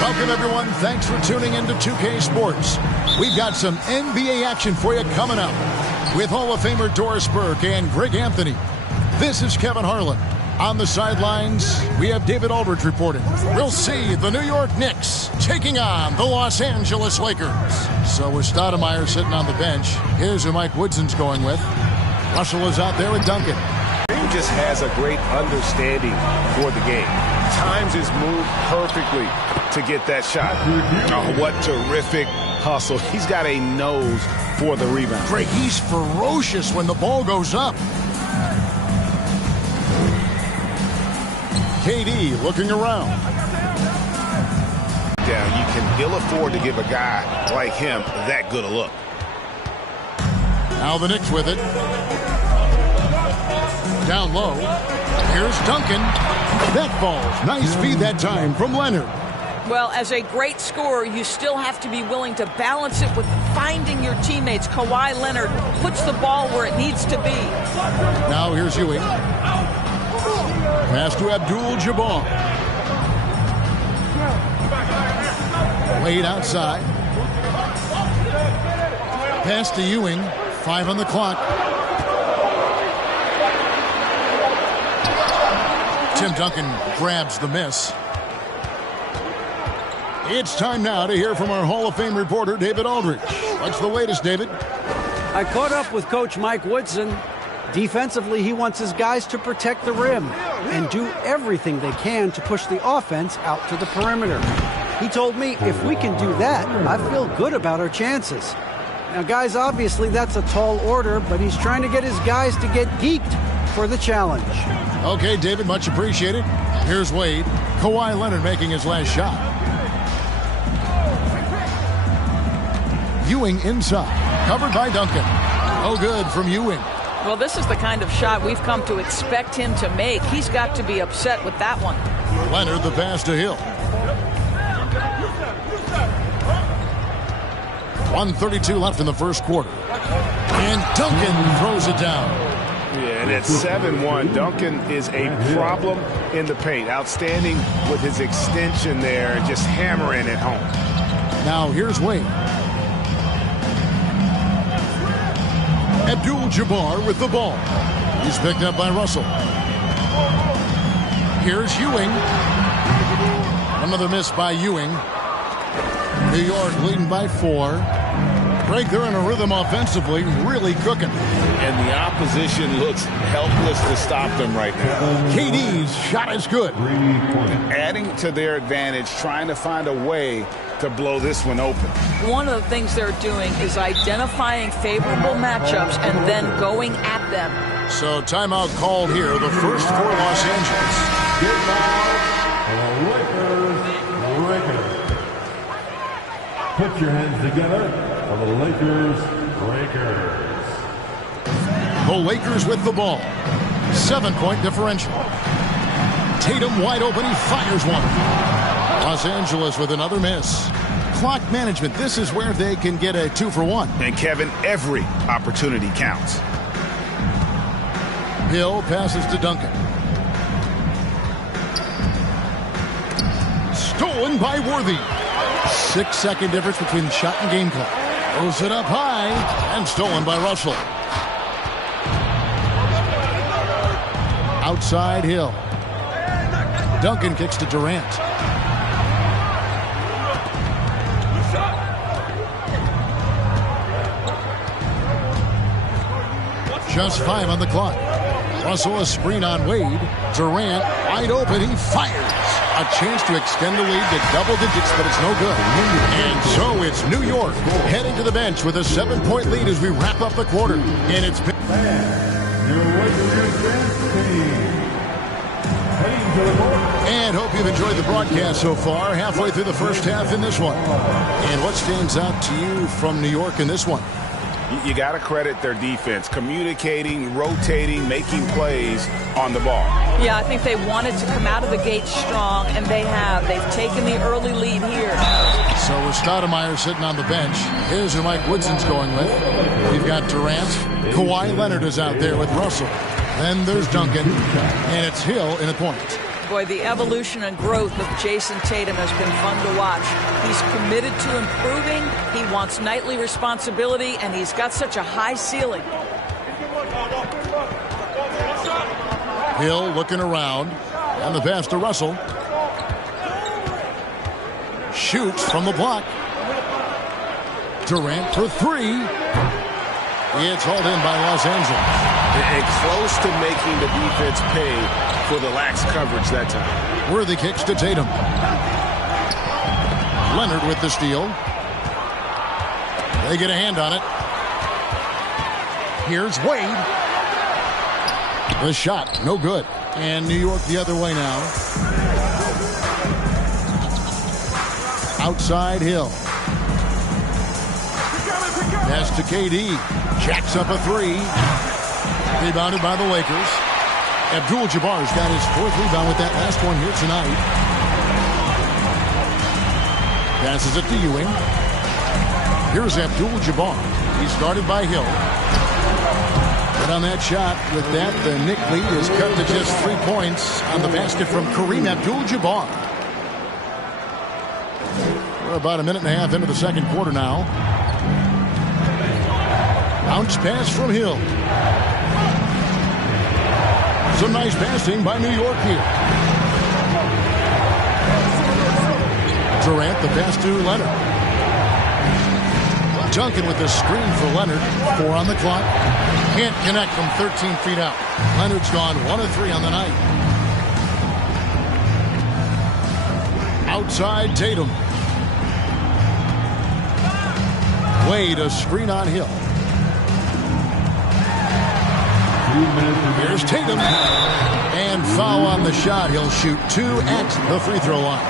Welcome, everyone. Thanks for tuning into 2K Sports. We've got some NBA action for you coming up with Hall of Famer Doris Burke and Greg Anthony. This is Kevin Harlan. On the sidelines, we have David Aldridge reporting. We'll see the New York Knicks taking on the Los Angeles Lakers. So with Stoudemire sitting on the bench, here's who Mike Woodson's going with. Russell is out there with Duncan. He just has a great understanding for the game. Times his move perfectly to get that shot. Oh, what terrific hustle. He's got a nose for the rebound. Greg, he's ferocious when the ball goes up. KD looking around. Down, you can ill afford to give a guy like him that good a look. Now the Knicks with it. Down low. Here's Duncan. That falls. Nice feed that time from Leonard. Well, as a great scorer, you still have to be willing to balance it with finding your teammates. Kawhi Leonard puts the ball where it needs to be. Now here's Ewing. Pass to Abdul-Jabbar. Wade outside. Pass to Ewing. 5 on the clock. Tim Duncan grabs the miss. It's time now to hear from our Hall of Fame reporter, David Aldridge. What's the latest, David? I caught up with Coach Mike Woodson. Defensively, he wants his guys to protect the rim and do everything they can to push the offense out to the perimeter. He told me if we can do that, I feel good about our chances. Now, guys, obviously that's a tall order, but he's trying to get his guys to get geeked for the challenge. Okay, David, much appreciated. Here's Wade. Kawhi Leonard making his last shot. Ewing inside. Covered by Duncan. Oh, good from Ewing. Well, this is the kind of shot we've come to expect him to make. He's got to be upset with that one. Leonard the pass to Hill. 1:32 left in the first quarter. And Duncan throws it down. Yeah, and at 7-1, Duncan is a problem in the paint. Outstanding with his extension there, just hammering it home. Now here's Wade. Abdul-Jabbar with the ball. He's picked up by Russell. Here's Ewing. Another miss by Ewing. New York leading by 4. Greg, they're in a rhythm offensively, really cooking. And the opposition looks helpless to stop them right now. KD's shot is good. Adding to their advantage, trying to find a way to blow this one open. One of the things they're doing is identifying favorable matchups and then going at them. So timeout called here, the first for Los Angeles. Lakers. Put your hands together for the Lakers. The Lakers with the ball. 7-point differential. Tatum wide open. He fires one. Los Angeles with another miss. Clock management. This is where they can get a 2-for-1. And Kevin, every opportunity counts. Hill passes to Duncan. Stolen by Worthy. 6-second difference between the shot and game clock. Throws it up high and stolen by Russell. Outside Hill. Duncan kicks to Durant. Just 5 on the clock. Russell a screen on Wade. Durant wide open. He fires. A chance to extend the lead to double digits, but it's no good. And so it's New York heading to the bench with a 7-point lead as we wrap up the quarter. And it's been... And hope you've enjoyed the broadcast so far. Halfway through the first half in this one. And what stands out to you from New York in this one? You got to credit their defense, communicating, rotating, making plays on the ball. Yeah, I think they wanted to come out of the gate strong, and they have. They've taken the early lead here. So with Stoudemire sitting on the bench, here's who Mike Woodson's going with. We've got Durant. Kawhi Leonard is out there with Russell. Then there's Duncan, and it's Hill in the point. Boy, the evolution and growth of Jason Tatum has been fun to watch. He's committed to improving. He wants nightly responsibility, and he's got such a high ceiling. Hill looking around, and the pass to Russell. Shoots from the block. Durant for 3. It's hauled in by Los Angeles. And close to making the defense pay for the lax coverage that time. Worthy kicks to Tatum. Leonard with the steal. They get a hand on it. Here's Wade. The shot, no good. And New York the other way now. Outside Hill. Pass to KD. Jacks up a 3. Rebounded by the Lakers. Abdul-Jabbar's got his 4th rebound with that last one here tonight. Passes it to Ewing. Here's Abdul-Jabbar. He's guarded by Hill. But on that shot, with that, the Knick lead is cut to just 3 points on the basket from Kareem Abdul-Jabbar. We're about a minute and a half into the second quarter now. Bounce pass from Hill. Some nice passing by New York here. Durant, the pass to Leonard. Duncan with the screen for Leonard. 4 on the clock. Can't connect from 13 feet out. Leonard's gone 1 of 3 on the night. Outside Tatum. Wade, a screen on Hill. Here's Tatum. And foul on the shot. He'll shoot 2 at the free throw line.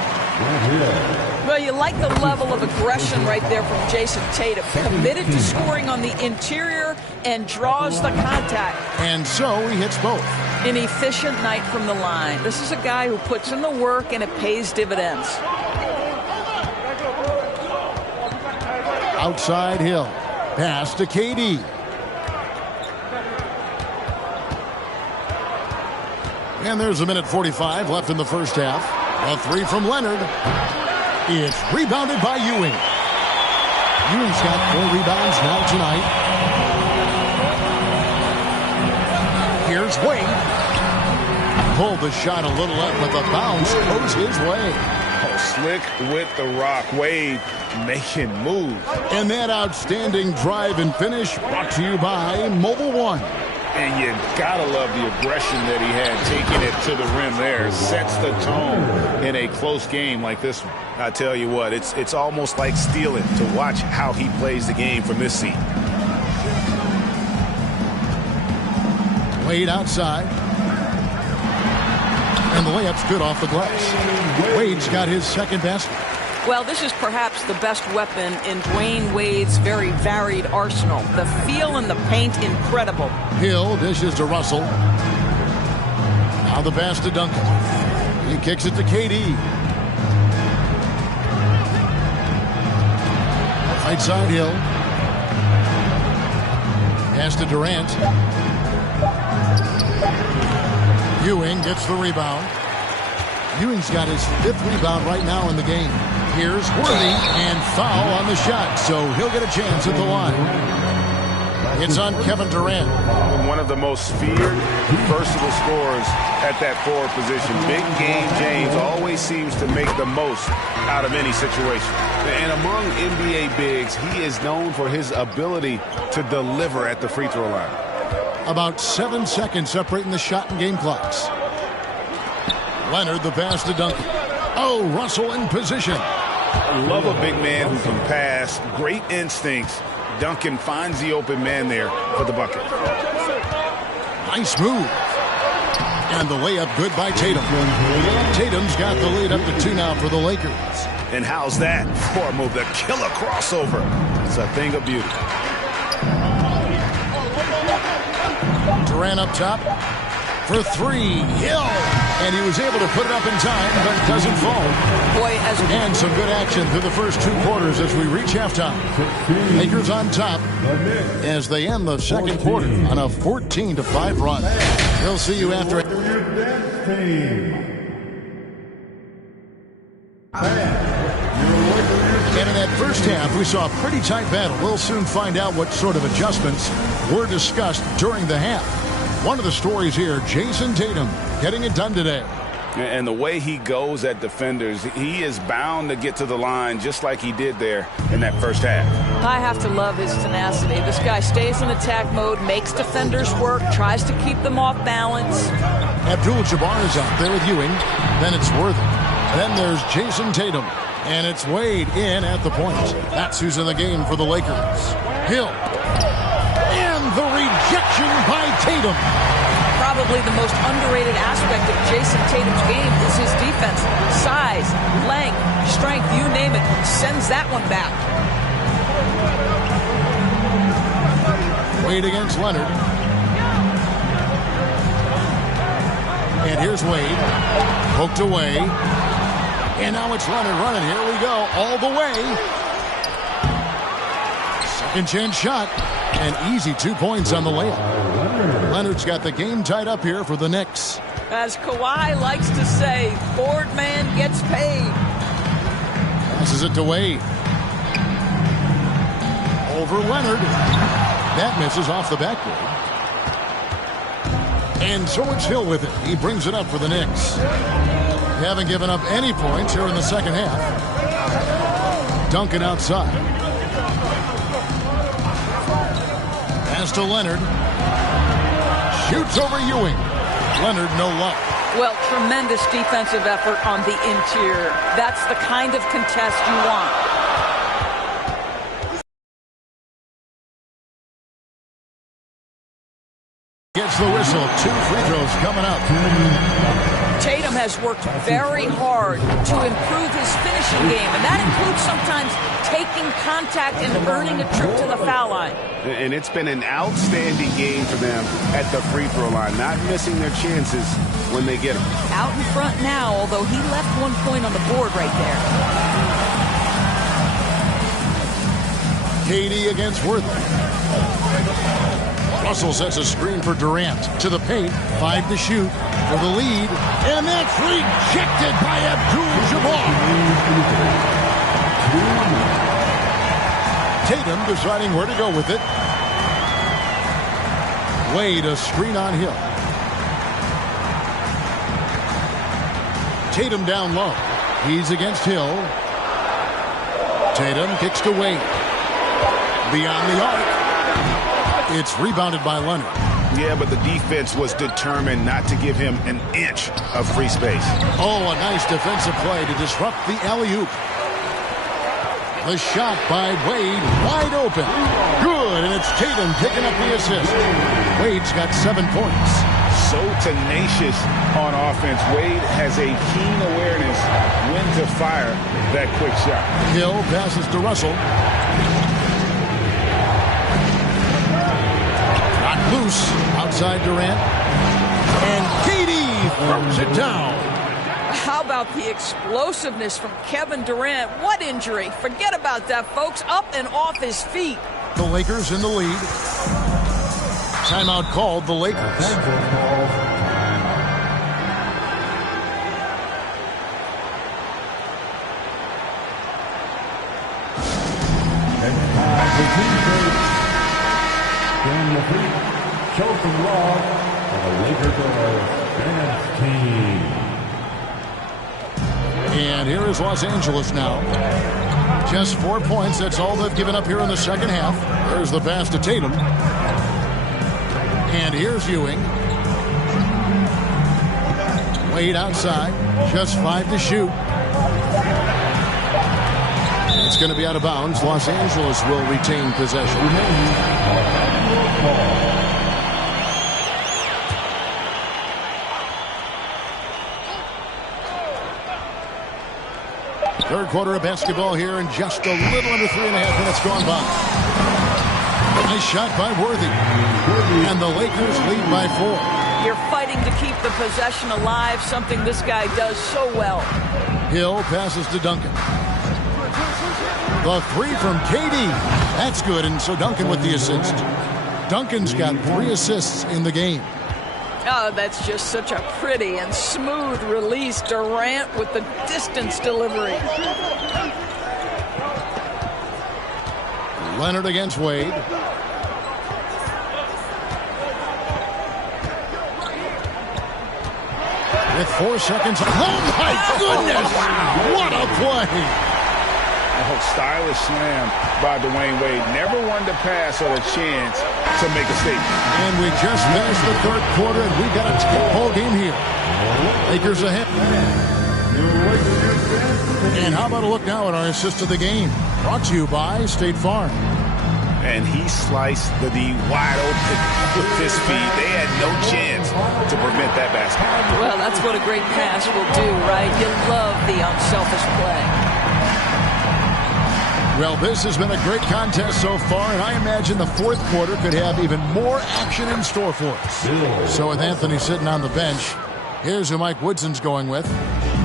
Well, you like the level of aggression right there from Jason Tatum. Committed to scoring on the interior and draws the contact. And so he hits both. An efficient night from the line. This is a guy who puts in the work and it pays dividends. Outside Hill. Pass to KD. And there's 1:45 left in the first half. A 3 from Leonard. It's rebounded by Ewing. Ewing's got 4 rebounds now tonight. Here's Wade. Pulled the shot a little up, but the bounce goes his way. Oh, slick with the rock. Wade making moves. And that outstanding drive and finish brought to you by Mobile One. And you gotta love the aggression that he had, taking it to the rim there. Sets the tone in a close game like this one. I tell you what, it's almost like stealing to watch how he plays the game from this seat. Wade outside. And the layup's good off the glass. Wade's got his second basket. Well, this is perhaps the best weapon in Dwayne Wade's very varied arsenal. The feel in the paint, incredible. Hill dishes to Russell. Now the pass to Duncan. He kicks it to KD. Right side Hill. Pass to Durant. Ewing gets the rebound. Ewing's got his 5th rebound right now in the game. Here's Worthy, and foul on the shot, so he'll get a chance at the line. It's on Kevin Durant. One of the most feared, versatile scorers at that forward position. Big game James always seems to make the most out of any situation. And among NBA bigs, he is known for his ability to deliver at the free throw line. About 7 seconds separating the shot and game clocks. Leonard, the pass to Duncan. Oh, Russell in position. I love a big man who can pass. Great instincts. Duncan finds the open man there for the bucket. Nice move. And the layup good by Tatum. Tatum's got the lead up to 2 now for the Lakers. And how's that for a move? The killer crossover. It's a thing of beauty. Durant up top for 3. Hill. And he was able to put it up in time, but it doesn't fall. Boy, and some good action through the first 2 quarters as we reach halftime. Lakers on top as they end the second quarter on a 14-5 run. We'll see you after. And in that first half, we saw a pretty tight battle. We'll soon find out what sort of adjustments were discussed during the half. One of the stories here, Jason Tatum getting it done today. And the way he goes at defenders, he is bound to get to the line just like he did there in that first half. I have to love his tenacity. This guy stays in attack mode, makes defenders work, tries to keep them off balance. Abdul-Jabbar is out there with Ewing. Then it's Worthy. Then there's Jason Tatum. And it's Wade in at the point. That's who's in the game for the Lakers. Hill. And the rejection by Tatum. Probably the most underrated aspect of Jason Tatum's game is his defense. Size, length, strength, you name it. Sends that one back. Wade against Leonard. And here's Wade. Poked away. And now it's Leonard running. Here we go. All the way. Second chance shot. And easy 2 points on the layup. Leonard's got the game tied up here for the Knicks. As Kawhi likes to say, board man gets paid. Passes it to Wade. Over Leonard. That misses off the backboard. And so it's Hill with it. He brings it up for the Knicks. They haven't given up any points here in the second half. Duncan outside. Pass to Leonard. Shoots over Ewing. Leonard, no luck. Well, tremendous defensive effort on the interior. That's the kind of contest you want. Gets the whistle. 2 free throws coming up. Tatum has worked very hard to improve his finishing game, and that includes sometimes taking contact and earning a trip to the foul line. And it's been an outstanding game for them at the free throw line, not missing their chances when they get them. Out in front now, although he left 1 point on the board right there. KD against Worthy. Russell sets a screen for Durant. To the paint. 5 to shoot for the lead. And that's rejected by Abdul-Jabbar. Tatum deciding where to go with it. Wade a screen on Hill. Tatum down low. He's against Hill. Tatum kicks to Wade. Beyond the arc. It's rebounded by Leonard. Yeah, but the defense was determined not to give him an inch of free space. Oh, a nice defensive play to disrupt the alley-oop. The shot by Wade, wide open. Good, and it's Tatum picking up the assist. Wade's got 7 points. So tenacious on offense. Wade has a keen awareness when to fire that quick shot. Hill passes to Russell. Loose outside Durant, and KD throws it down. How about the explosiveness from Kevin Durant? What injury? Forget about that, folks. Up and off his feet. The Lakers in the lead. Timeout called the Lakers. Chelsea Law and the Lakers dance team. And here is Los Angeles now. Just 4 points. That's all they've given up here in the second half. There's the pass to Tatum. And here's Ewing. Wade outside. Just 5 to shoot. It's going to be out of bounds. Los Angeles will retain possession. Third quarter of basketball here, and just a little under 3.5 minutes gone by. Nice shot by Worthy. And the Lakers lead by 4. You're fighting to keep the possession alive, something this guy does so well. Hill passes to Duncan. The 3 from KD. That's good, and so Duncan with the assist. Duncan's got 3 assists in the game. Oh, that's just such a pretty and smooth release. Durant with the distance delivery. Leonard against Wade. With 4 seconds. Oh, my goodness! What a play! Oh, stylish slam by Dwayne Wade. Never one to pass or a chance to make a statement. And we just finished the third quarter, and we've got a ball game here. Lakers ahead. And how about a look now at our assist of the game? Brought to you by State Farm. And he sliced the D wide open with his speed. They had no chance to prevent that basket. Well, that's what a great pass will do, right? You love the unselfish play. Well, this has been a great contest so far, and I imagine the fourth quarter could have even more action in store for us. So with Anthony sitting on the bench, here's who Mike Woodson's going with.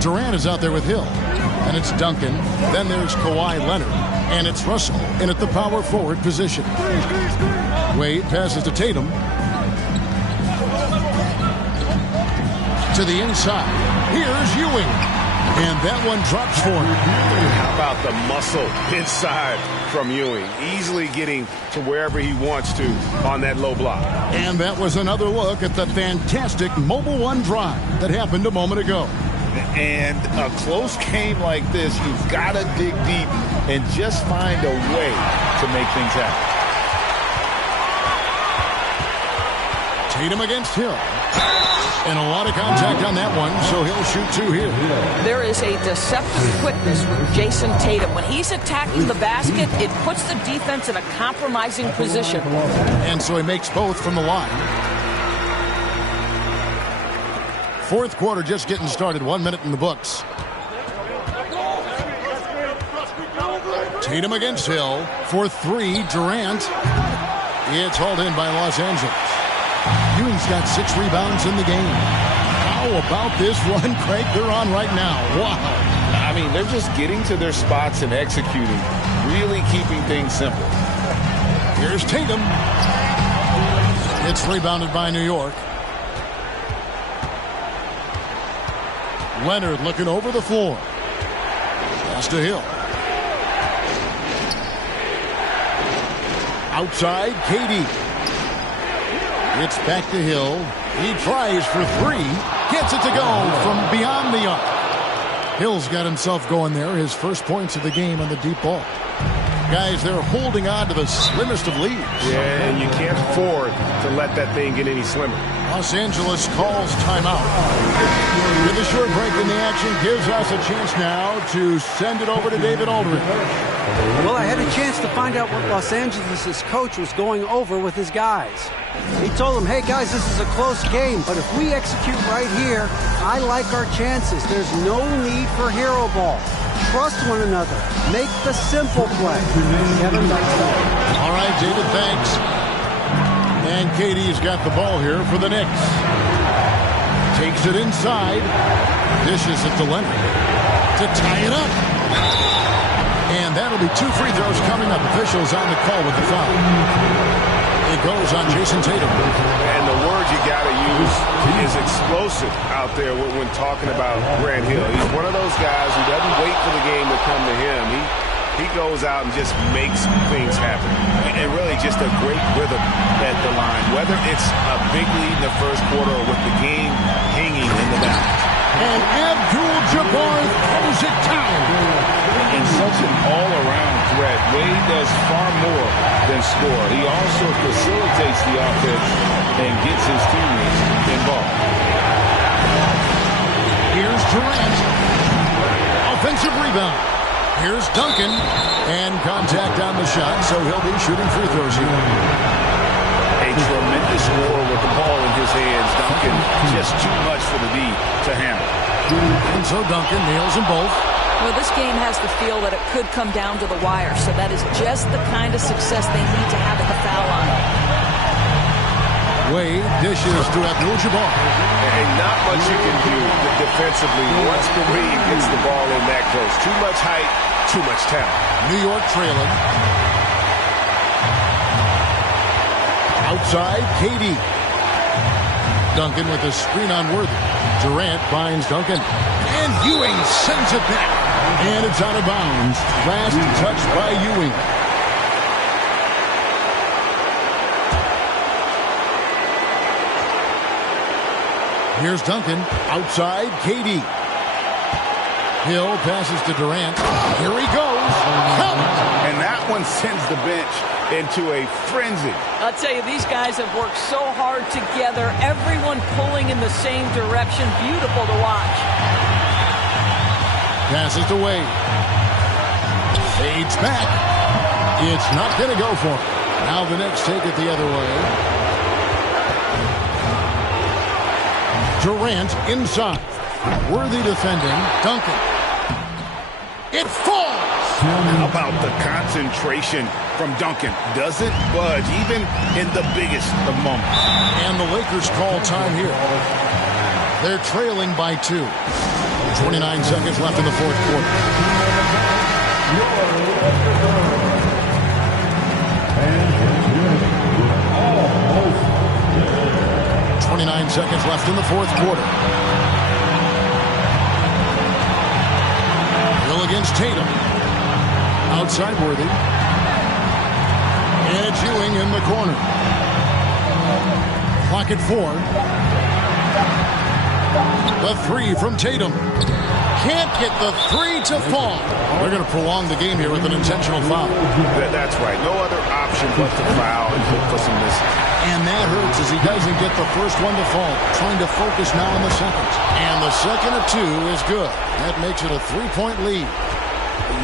Durant is out there with Hill, and it's Duncan. Then there's Kawhi Leonard, and it's Russell in at the power forward position. Wade passes to Tatum. To the inside. Here's Ewing. And that one drops for him. How about the muscle inside from Ewing? Easily getting to wherever he wants to on that low block. And that was another look at the fantastic Mobile One drive that happened a moment ago. And a close game like this, you've got to dig deep and just find a way to make things happen. Tatum against Hill. And a lot of contact on that one, so he'll shoot two here. There is a deceptive quickness with Jason Tatum. When he's attacking the basket, it puts the defense in a compromising position. And so he makes both from the line. Fourth quarter just getting started. 1 minute in the books. Tatum against Hill for three. Durant. It's hauled in by Los Angeles. Ewing's got 6 rebounds in the game. How about this run, Craig, they're on right now? Wow. I mean, they're just getting to their spots and executing, really keeping things simple. Here's Tatum. It's rebounded by New York. Leonard looking over the floor. Pass to Hill. Outside, KD. It's back to Hill. He tries for three. Gets it to go from beyond the arc. Hill's got himself going there. His first points of the game on the deep ball. Guys, they're holding on to the slimmest of leads. Yeah, and you can't afford to let that thing get any slimmer. Los Angeles calls timeout. With a short break in the action, gives us a chance now to send it over to David Aldridge. Well, I had a chance to find out what Los Angeles' coach was going over with his guys. He told them, hey, guys, this is a close game, but if we execute right here, I like our chances. There's no need for hero ball. Trust one another. Make the simple play. Kevin, back to you. All right, David, thanks. And KD's got the ball here for the Knicks. Takes it inside. Dishes it to Leonard to tie it up. And that'll be 2 free throws coming up. Officials on the call with the foul. It goes on Jason Tatum. And the word you got to use is explosive out there when talking about Grant Hill. He's one of those guys who doesn't wait for the game to come to him. He goes out and just makes things happen. And really just a great rhythm at the line, whether it's a big lead in the first quarter or with the game hanging in the balance. And Abdul-Jabbar throws it down. And such an all-around threat. Wade does far more than score. He also facilitates the offense and gets his teammates involved. Here's Durant. Offensive rebound. Here's Duncan. And contact on the shot, so he'll be shooting free throws here. A tremendous scorer with the ball in his hands. Duncan just too much for the D to handle. And so Duncan nails them both. Well, this game has the feel that it could come down to the wire, so that is just the kind of success they need to have at the foul line. Wade dishes to Abdul-Jabbar. And not much you can do defensively once Kareem gets the ball in that close. Too much height, too much talent. New York trailing. Outside, KD. Duncan with a screen on Worthy. Durant finds Duncan. And Ewing sends it back. And it's out of bounds. Last touch by Ewing. Here's Duncan. Outside, KD. Hill passes to Durant. Here he goes. Count. And that one sends the bench into a frenzy. I'll tell you, these guys have worked so hard together. Everyone pulling in the same direction. Beautiful to watch. Passes to Wade. Fades back. It's not going to go for him. Now the Knicks take it the other way. Durant inside. Worthy defending. Duncan. It falls. How about the concentration from Duncan? Doesn't budge, even in the biggest of moments. And the Lakers call time here. They're trailing by 2. 29 seconds left in the fourth quarter. 29 seconds left in the fourth quarter. against Tatum. Outside Worthy. And it's Ewing in the corner. Clock at 4. The three from Tatum. Can't get the three to fall. They're going to prolong the game here with an intentional foul. That's right. No other option but to foul and hope for some misses. And that hurts as he doesn't get the first one to fall. Trying to focus now on the second. And the second of two is good. That makes it a 3-point lead.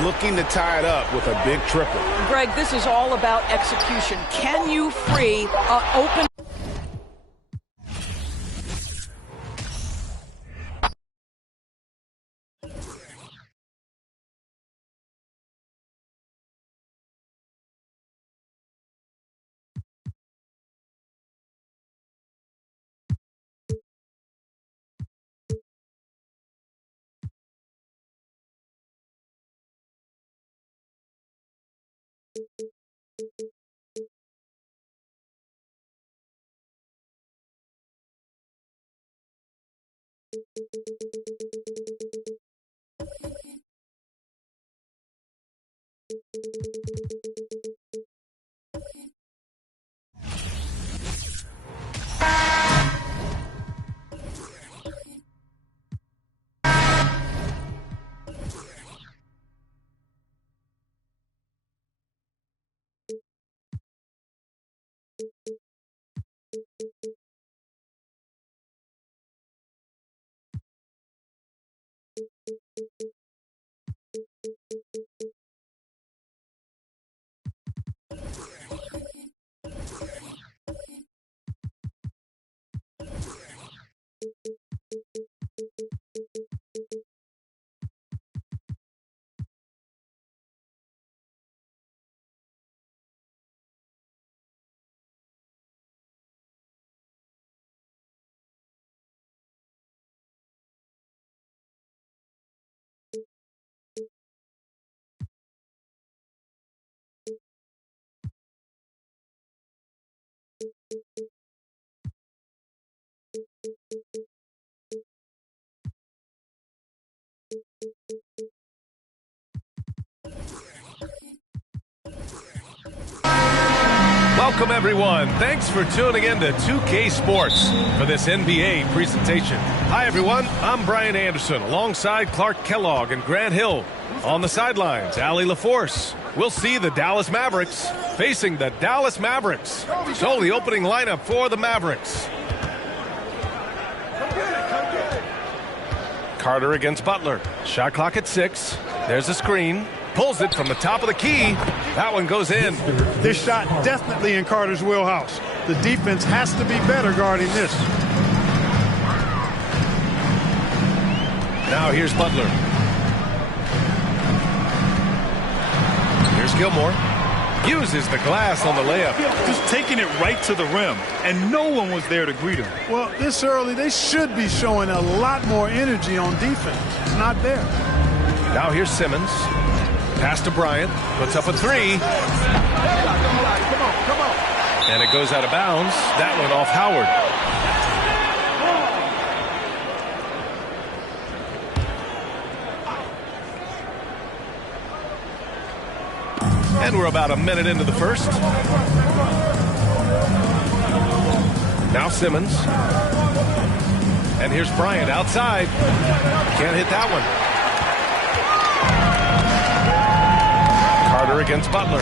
Looking to tie it up with a big triple. Greg, this is all about execution. Can you free open... Welcome, everyone. Thanks for tuning in to 2K Sports for this NBA presentation. Hi, everyone. I'm Brian Anderson alongside Clark Kellogg and Grant Hill. On the sidelines, Allie LaForce. We'll see the Dallas Mavericks facing the Dallas Mavericks. So the opening lineup for the Mavericks. Carter against Butler. Shot clock at 6. There's a screen. Pulls it from the top of the key. That one goes in. This shot definitely in Carter's wheelhouse. The defense has to be better guarding this. Now here's Butler. Here's Gilmore. Uses the glass on the layup. Just taking it right to the rim, and no one was there to greet him. Well, this early, they should be showing a lot more energy on defense. It's not there. Now here's Simmons. Pass to Bryant. Puts up a three. And it goes out of bounds. That one off Howard. And we're about a minute into the first. Now Simmons. And here's Bryant outside. Can't hit that one. Carter against Butler.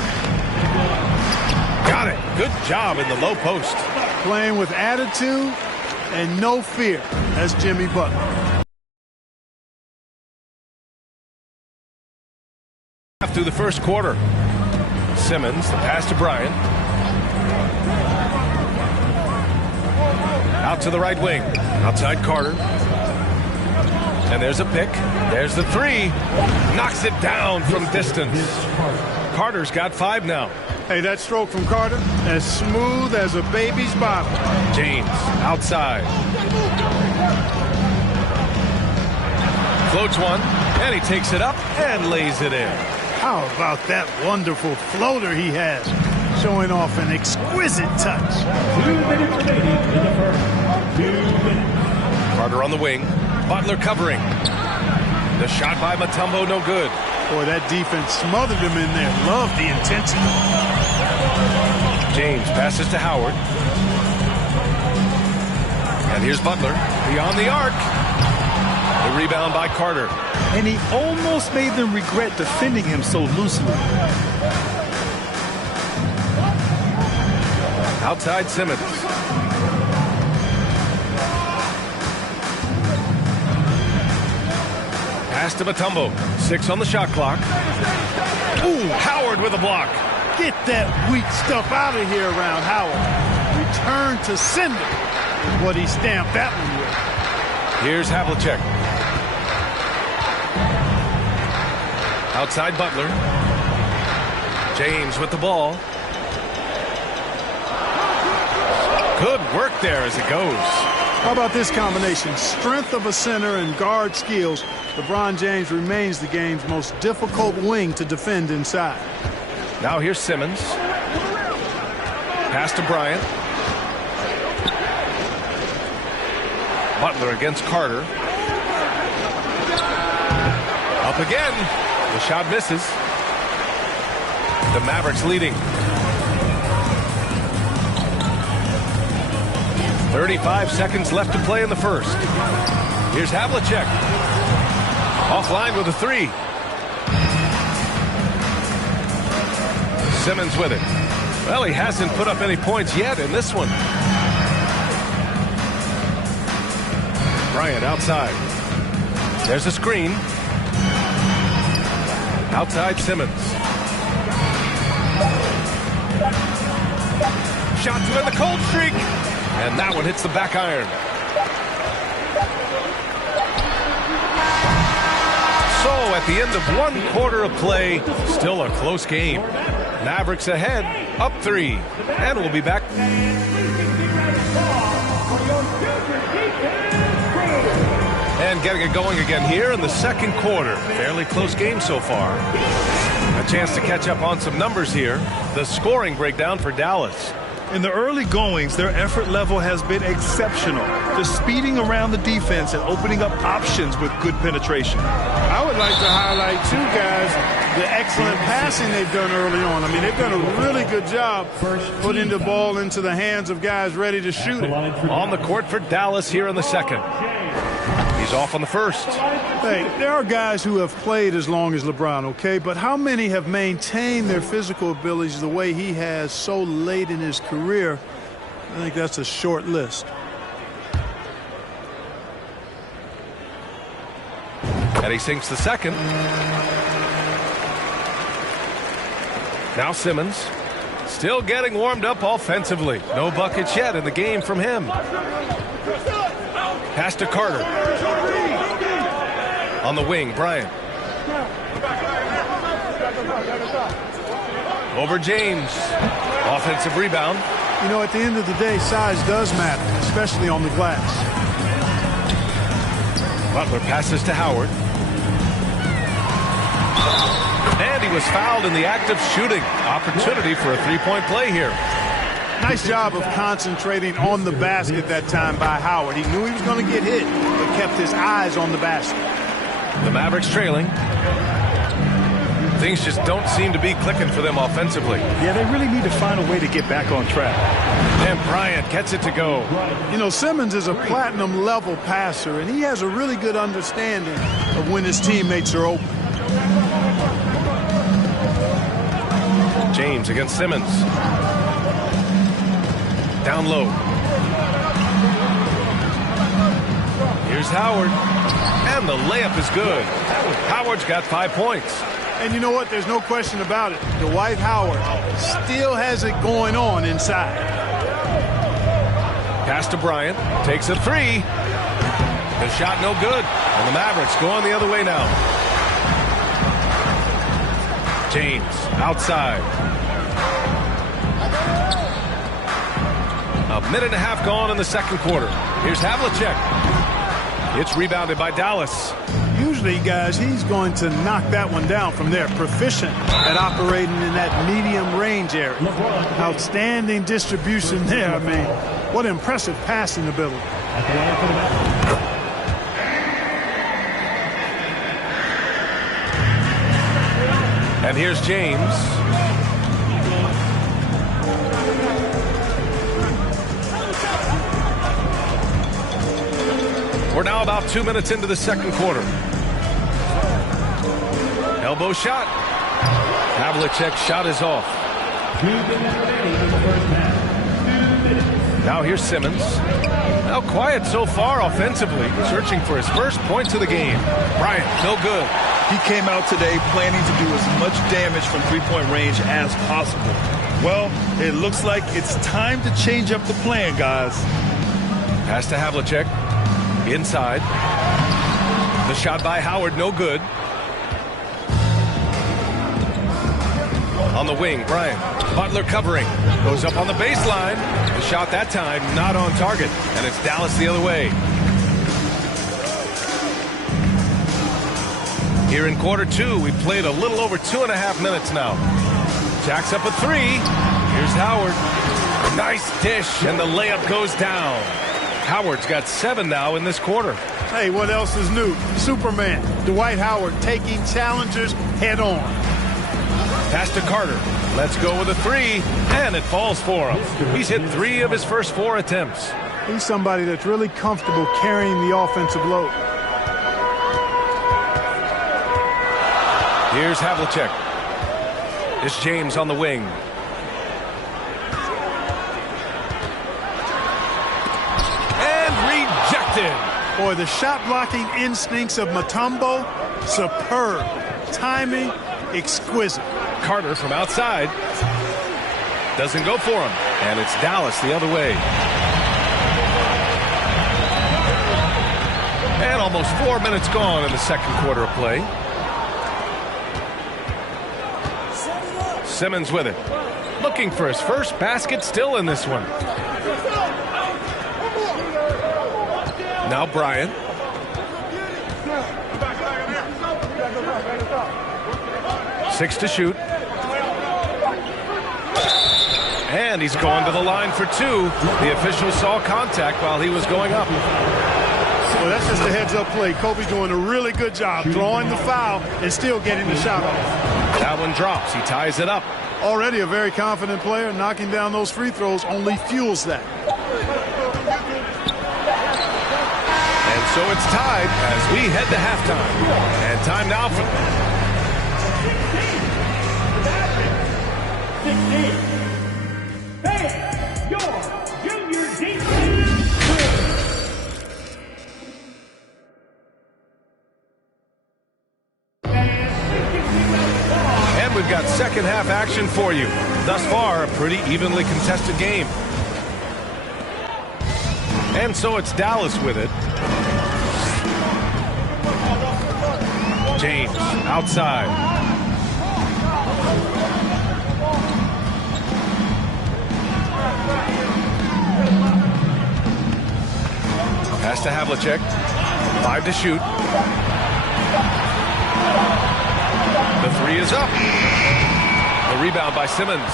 Got it. Good job in the low post. Playing with attitude and no fear. That's Jimmy Butler. Through the first quarter. Simmons, the pass to Bryant. Out to the right wing. Outside Carter. And there's a pick. There's the three. Knocks it down from distance. Carter's got 5 now. Hey, that stroke from Carter, as smooth as a baby's bottom. James, outside. Floats one, and he takes it up and lays it in. How about that wonderful floater he has, showing off an exquisite touch. 2 minutes remaining in the first. 2 minutes. Carter on the wing. Butler covering. The shot by Mutombo, no good. Boy, that defense smothered him in there. Love the intensity. James passes to Howard. And here's Butler beyond the arc. The rebound by Carter. And he almost made them regret defending him so loosely. Outside Simmons. Pass to Mutombo. 6 on the shot clock. Ooh, Howard with a block. Get that weak stuff out of here around Howard. Return to sender is what he stamped that one with. Here's Havlicek. Outside Butler. James with the ball. Good work there as it goes. How about this combination? Strength of a center and guard skills. LeBron James remains the game's most difficult wing to defend inside. Now here's Simmons. Pass to Bryant. Butler against Carter. Up again. The shot misses. The Mavericks leading. 35 seconds left to play in the first. Here's Havlicek. Offline with a 3. Simmons with it. Well, he hasn't put up any points yet in this one. Bryant outside. There's a screen. Outside Simmons. Shot to end the cold streak. And that one hits the back iron. So at the end of 1 quarter of play, still a close game. Mavericks ahead, up 3. And we'll be back. And getting it going again here in the second quarter. Fairly close game so far. A chance to catch up on some numbers here. The scoring breakdown for Dallas. In the early goings, their effort level has been exceptional. Just speeding around the defense and opening up options with good penetration. I would like to highlight, too, guys, the excellent passing they've done early on. I mean, they've done a really good job putting the ball into the hands of guys ready to shoot it. On the court for Dallas here in the second. He's off on the first. Hey, there are guys who have played as long as LeBron, okay? But how many have maintained their physical abilities the way he has so late in his career? I think that's a short list. And he sinks the second. Now Simmons. Still getting warmed up offensively. No buckets yet in the game from him. Pass to Carter. On the wing, Bryant. Over James. Offensive rebound. You know, at the end of the day, size does matter, especially on the glass. Butler passes to Howard. And he was fouled in the act of shooting. Opportunity for a three-point play here. Nice job of concentrating on the basket that time by Howard. He knew he was going to get hit, but kept his eyes on the basket. The Mavericks trailing. Things just don't seem to be clicking for them offensively. Yeah, they really need to find a way to get back on track. And Bryant gets it to go. You know, Simmons is a platinum-level passer, and he has a really good understanding of when his teammates are open. James against Simmons. Down low. Here's Howard. And the layup is good. Howard's got 5 points. And you know what? There's no question about it. Dwight Howard still has it going on inside. Pass to Bryant. Takes a 3. The shot no good. And the Mavericks going the other way now. James outside. A minute and a half gone in the second quarter. Here's Havlicek. It's rebounded by Dallas. Usually, guys, he's going to knock that one down from there. Proficient at operating in that medium range area. Outstanding distribution there. I mean, what impressive passing ability. And here's James. We're now about 2 minutes into the second quarter. Elbow shot. Havlicek's shot is off. Now here's Simmons. Now quiet so far offensively, searching for his first points of the game. Bryant, no good. He came out today planning to do as much damage from three-point range as possible. Well, it looks like it's time to change up the plan, guys. Pass to Havlicek. Inside. The shot by Howard, no good. On the wing, Bryant. Butler covering. Goes up on the baseline. The shot that time not on target. And it's Dallas the other way. Here in quarter two, we've played a little over 2.5 minutes now. Jacks up a three. Here's Howard. Nice dish, and the layup goes down. Howard's got 7 now in this quarter. Hey, what else is new? Superman, Dwight Howard, taking challengers head on. Pass to Carter. Let's go with a three, and it falls for him. He's hit 3 of his first 4 attempts. He's somebody that's really comfortable carrying the offensive load. Here's Havlicek. It's James on the wing. And rejected. Boy, the shot blocking instincts of Mutombo, superb. Timing, exquisite. Carter from outside. Doesn't go for him. And it's Dallas the other way. And almost 4 minutes gone in the second quarter of play. Simmons with it. Looking for his first basket still in this one. Now Bryant. Six to shoot. And he's going to the line for 2. The official saw contact while he was going up. Well, that's just a heads-up play. Kobe's doing a really good job drawing the foul and still getting the shot off. That one drops. He ties it up. Already a very confident player. Knocking down those free throws only fuels that. And so it's tied as we head to halftime. And time now for... 16. Hey, your junior defense. And we've got second half action for you. Thus far, a pretty evenly contested game. And so it's Dallas with it. James outside. Pass to Havlicek. 5 to shoot. The 3 is up. The rebound by Simmons.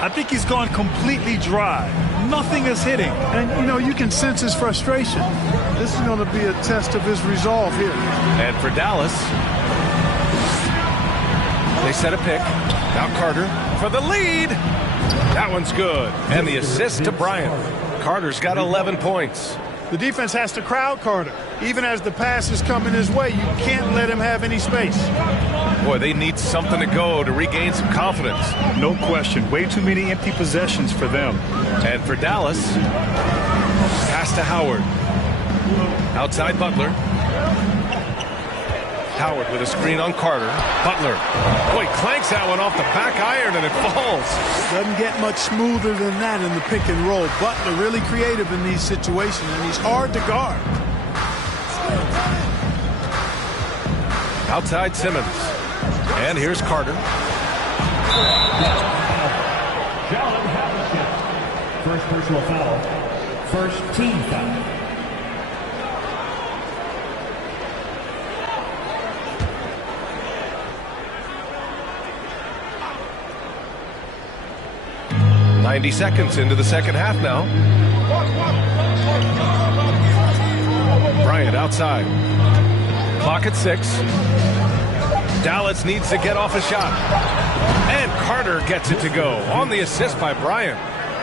I think he's gone completely dry. Nothing is hitting. And, you know, you can sense his frustration. This is going to be a test of his resolve here. And for Dallas, they set a pick. Now Carter for the lead. That one's good. And the assist to Bryant. Carter's got 11 points. The defense has to crowd Carter. Even as the pass is coming his way, you can't let him have any space. Boy, they need something to go to regain some confidence. No question. Way too many empty possessions for them. And for Dallas, pass to Howard. Outside Butler. Howard with a screen on Carter. Butler. Boy, clanks that one off the back iron and it falls. Doesn't get much smoother than that in the pick and roll. Butler really creative in these situations, and he's hard to guard. Outside Simmons. And here's Carter. First personal foul. First team foul. .90 seconds into the second half now. Bryant outside. Clock at 6. Dallas needs to get off a shot. And Carter gets it to go on the assist by Bryant.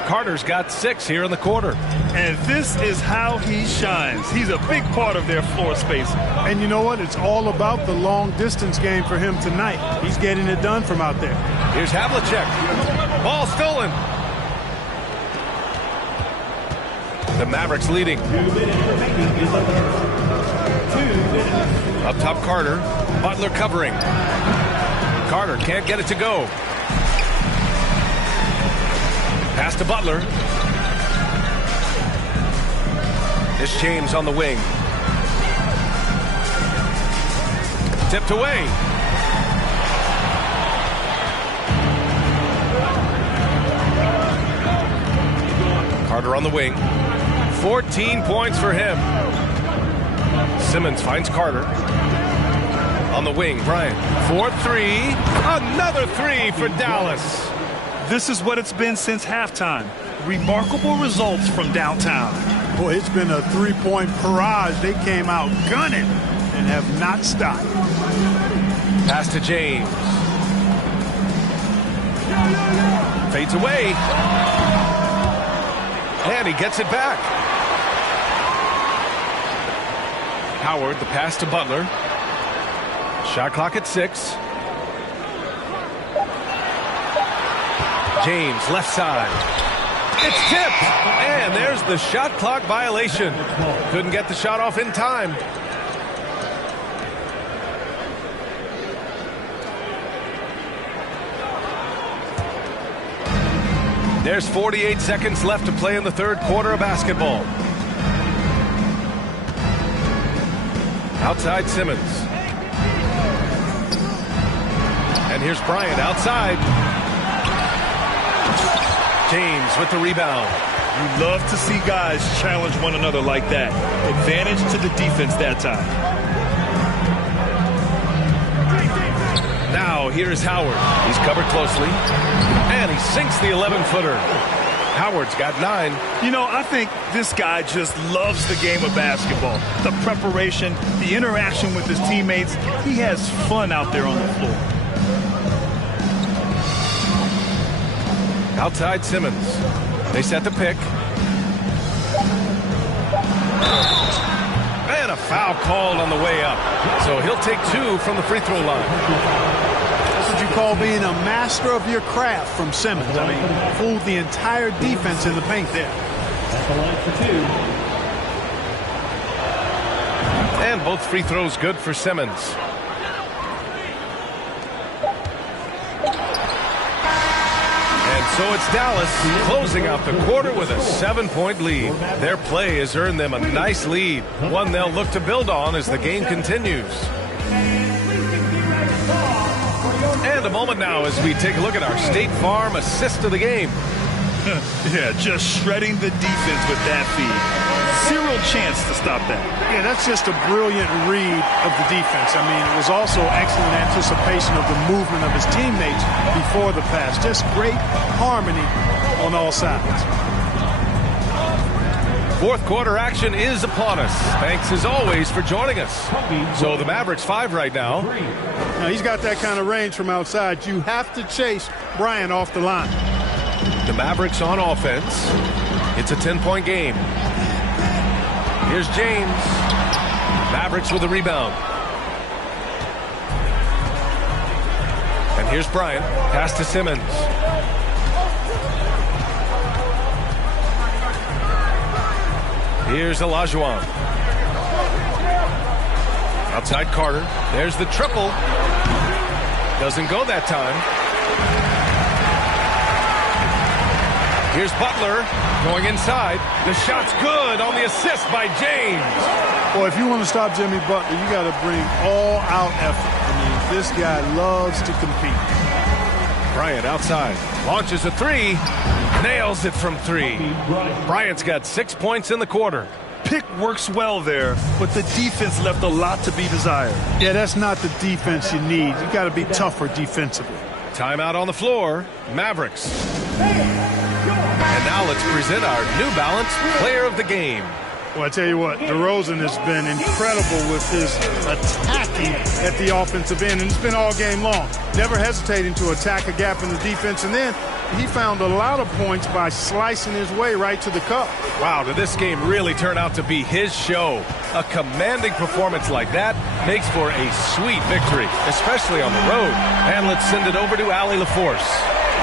Carter's got 6 here in the quarter. And this is how he shines. He's a big part of their floor space. And you know what? It's all about the long distance game for him tonight. He's getting it done from out there. Here's Havlicek. Ball stolen. The Mavericks leading. Up top, Carter. Butler covering. Carter can't get it to go. Pass to Butler. It's James on the wing. Tipped away. Carter on the wing. 14 points for him. Simmons finds Carter. On the wing, Bryant. 4-3. Another 3 for Dallas. This is what it's been since halftime. Remarkable results from downtown. Boy, it's been a three-point barrage. They came out gunning and have not stopped. Pass to James. Fades away. And he gets it back. Howard, the pass to Butler. Shot clock at 6. James, left side. It's tipped. And there's the shot clock violation. Couldn't get the shot off in time. There's 48 seconds left to play in the third quarter of basketball. Outside Simmons. And here's Bryant outside. James with the rebound. You love to see guys challenge one another like that. Advantage to the defense that time. Now here's Howard. He's covered closely. And he sinks the 11-footer. Howard's got 9. You know, I think this guy just loves the game of basketball. The preparation, the interaction with his teammates. He has fun out there on the floor. Outside Simmons. They set the pick. And a foul called on the way up. So he'll take 2 from the free throw line. That's what you call being a master of your craft from Simmons. I mean, fooled the entire defense in the paint there. At the line for 2. And both free throws good for Simmons. So it's Dallas closing out the quarter with a 7-point lead. Their play has earned them a nice lead, one they'll look to build on as the game continues. And a moment now as we take a look at our State Farm assist of the game. Yeah, just shredding the defense with that feed. Zero chance to stop that. Yeah, that's just a brilliant read of the defense. I mean, it was also excellent anticipation of the movement of his teammates before the pass. Just great harmony on all sides. Fourth quarter action is upon us. Thanks as always for joining us. So the Mavericks 5 right now. Now he's got that kind of range from outside. You have to chase Bryant off the line. The Mavericks on offense. It's a 10-point game. Here's James. Mavericks with a rebound. And here's Bryant. Pass to Simmons. Here's Olajuwon. Outside Carter. There's the triple. Doesn't go that time. Here's Butler going inside. The shot's good on the assist by James. Boy, if you want to stop Jimmy Butler, you got to bring all-out effort. I mean, this guy loves to compete. Bryant outside. Launches a 3. Nails it from 3. Bryant's got 6 points in the quarter. Pick works well there, but the defense left a lot to be desired. Yeah, that's not the defense you need. You got to be tougher defensively. Timeout on the floor. Mavericks. And now let's present our New Balance Player of the Game. Well, I tell you what, DeRozan has been incredible with his attacking at the offensive end, and it's been all game long. Never hesitating to attack a gap in the defense, and then he found a lot of points by slicing his way right to the cup. Wow, did this game really turn out to be his show? A commanding performance like that makes for a sweet victory, especially on the road. And let's send it over to Allie LaForce.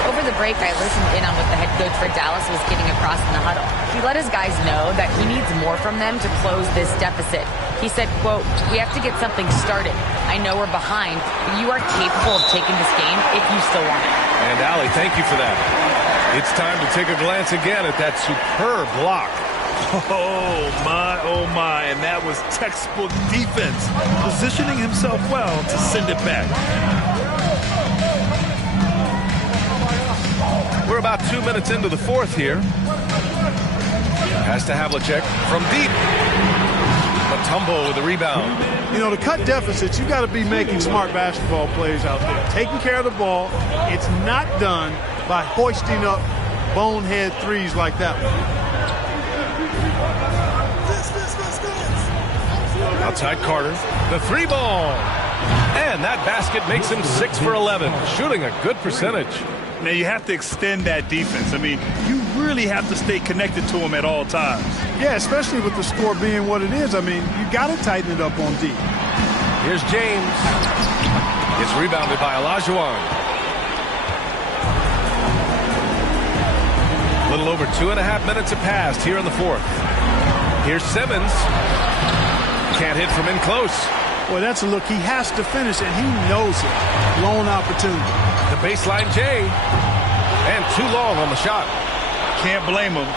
Over the break, I listened in on what the head coach for Dallas was getting across in the huddle. He let his guys know that he needs more from them to close this deficit. He said, quote, "We have to get something started. I know we're behind, but you are capable of taking this game if you still want it." And Allie, thank you for that. It's time to take a glance again at that superb block. Oh my, and that was textbook defense, positioning himself well to send it back. We're about 2 minutes into the fourth here. Pass to Havlicek from deep. Mutombo with the rebound. You know, to cut deficits, you got to be making smart basketball plays out there. Taking care of the ball. It's not done by hoisting up bonehead threes like that one. Outside Carter, the three ball. And that basket makes him 6 for 11, shooting a good percentage. Now, you have to extend that defense. I mean, you really have to stay connected to him at all times. Yeah, especially with the score being what it is. I mean, you got to tighten it up on D. Here's James. It's rebounded by Olajuwon. A little over 2.5 minutes have passed here in the fourth. Here's Simmons. Can't hit from in close. Boy, that's a look he has to finish, and he knows it. Lone opportunity. The baseline J. And too long on the shot. Can't blame him.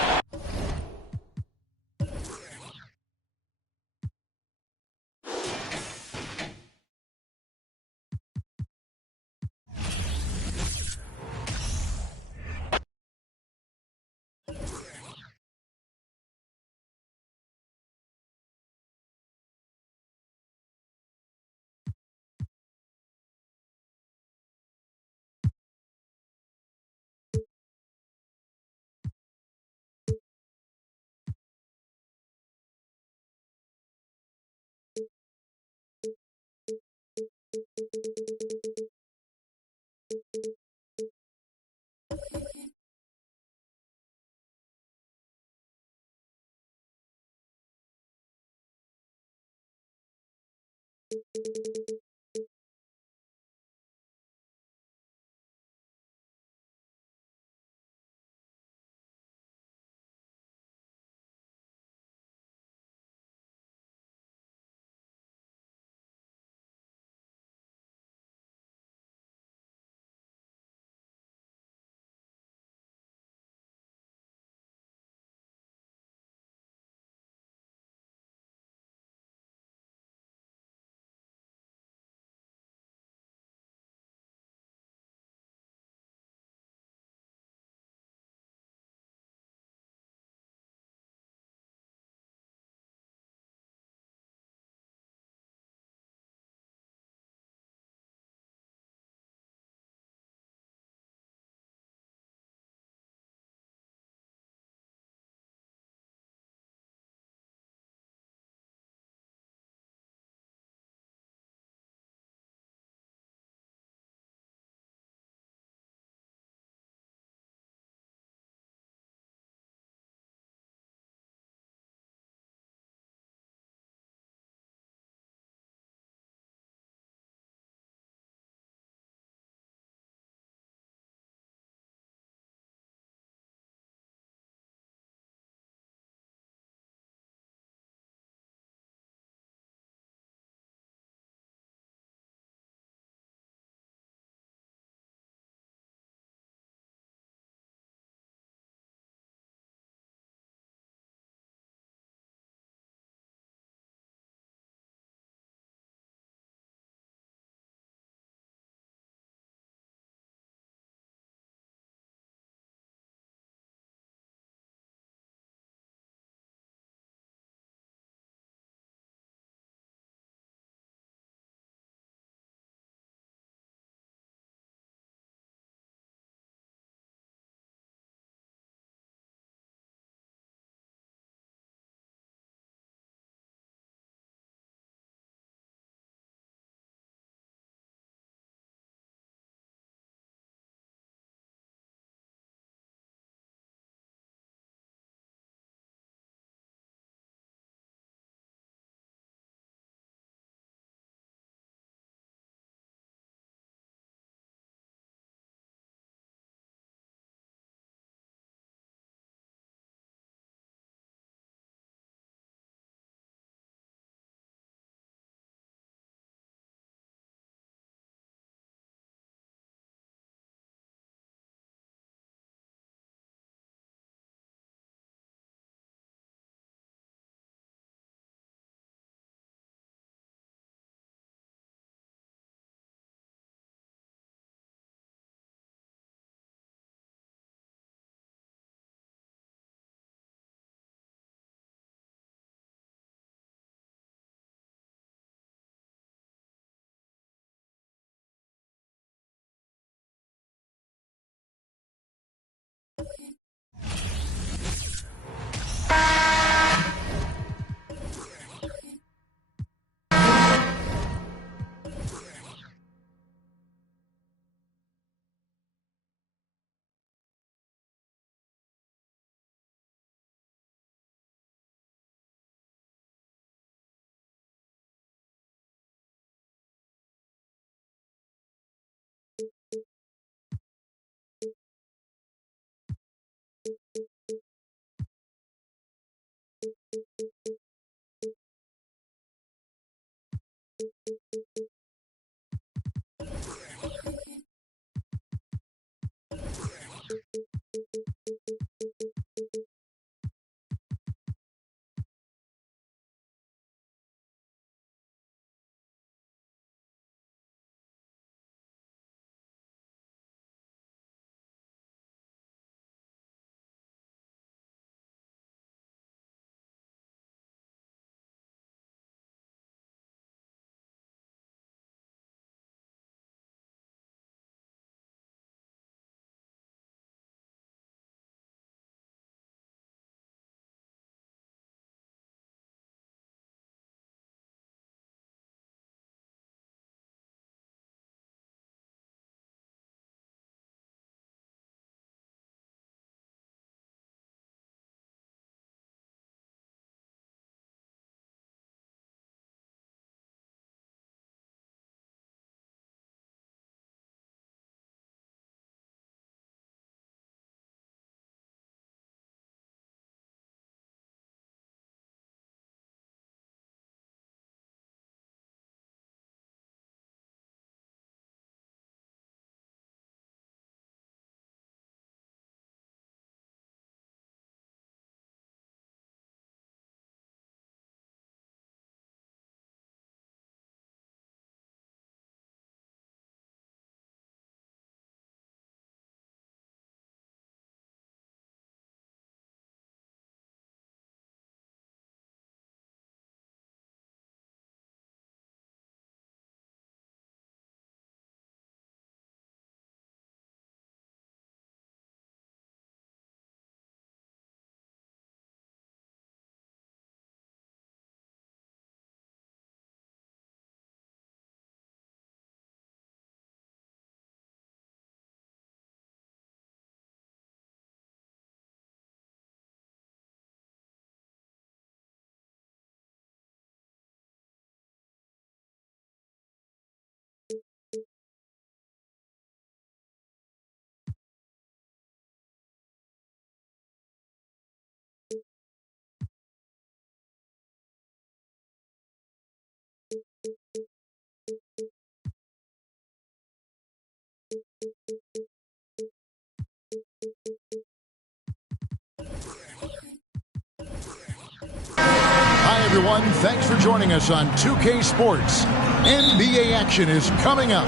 Hi, everyone. Thanks for joining us on 2K Sports. NBA action is coming up.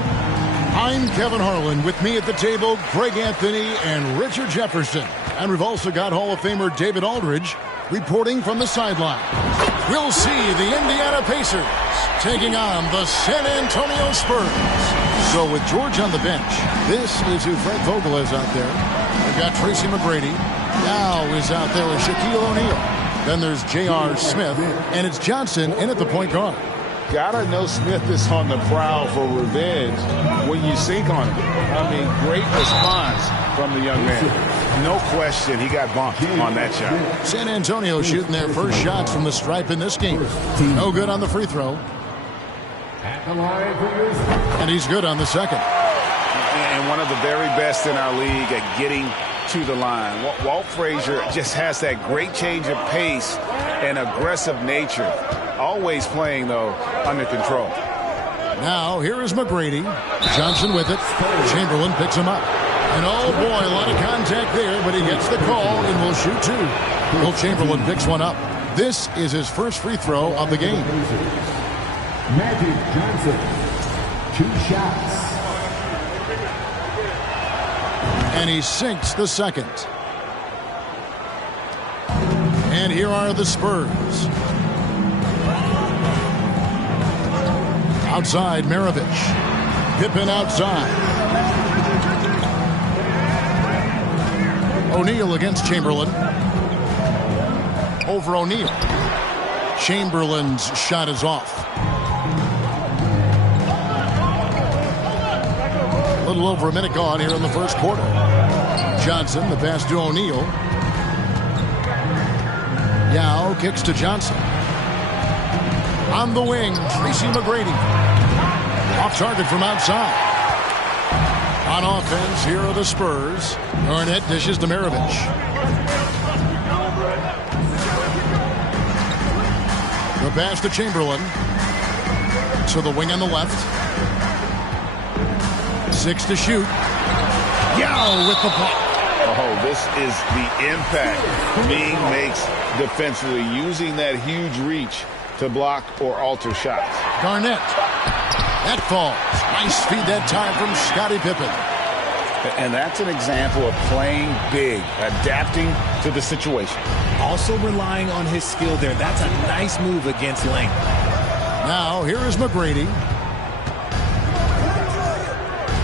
I'm Kevin Harlan. With me at the table, Greg Anthony and Richard Jefferson. And we've also got Hall of Famer David Aldridge reporting from the sideline. We'll see the Indiana Pacers taking on the San Antonio Spurs. So with George on the bench, this is who Fred Vogel is out there. We've got Tracy McGrady. Now is out there with Shaquille O'Neal. Then there's J.R. Smith, and it's Johnson in at the point guard. Gotta know Smith is on the prowl for revenge when you sink on him. I mean, great response from the young man. No question, he got bumped on that shot. San Antonio shooting their first shots from the stripe in this game. No good on the free throw. And he's good on the second. And one of the very best in our league at getting to the line. Walt Frazier just has that great change of pace and aggressive nature. Always playing, though, under control. Now, here is McGrady. Johnson with it. Chamberlain picks him up. And, oh, boy, a lot of contact there, but he gets the call and will shoot two. Will Chamberlain picks one up. This is his first free throw of the game. Magic Johnson, 2 shots. And he sinks the second. And here are the Spurs. Outside, Maravich. Pippen outside. O'Neal against Chamberlain. Over O'Neal. Chamberlain's shot is off. A little over a minute gone here in the first quarter. Johnson, the pass to O'Neal. Yao kicks to Johnson. On the wing, Tracy McGrady. Off target from outside. On offense, here are the Spurs. Garnett dishes to Maravich. The pass to Chamberlain. To the wing on the left. 6 to shoot. Yao with the block. Oh, this is the impact Ming makes defensively, using that huge reach to block or alter shots. Garnett. That falls. Nice feed that time from Scottie Pippen. And that's an example of playing big, adapting to the situation. Also relying on his skill there. That's a nice move against length. Now, here is McGrady.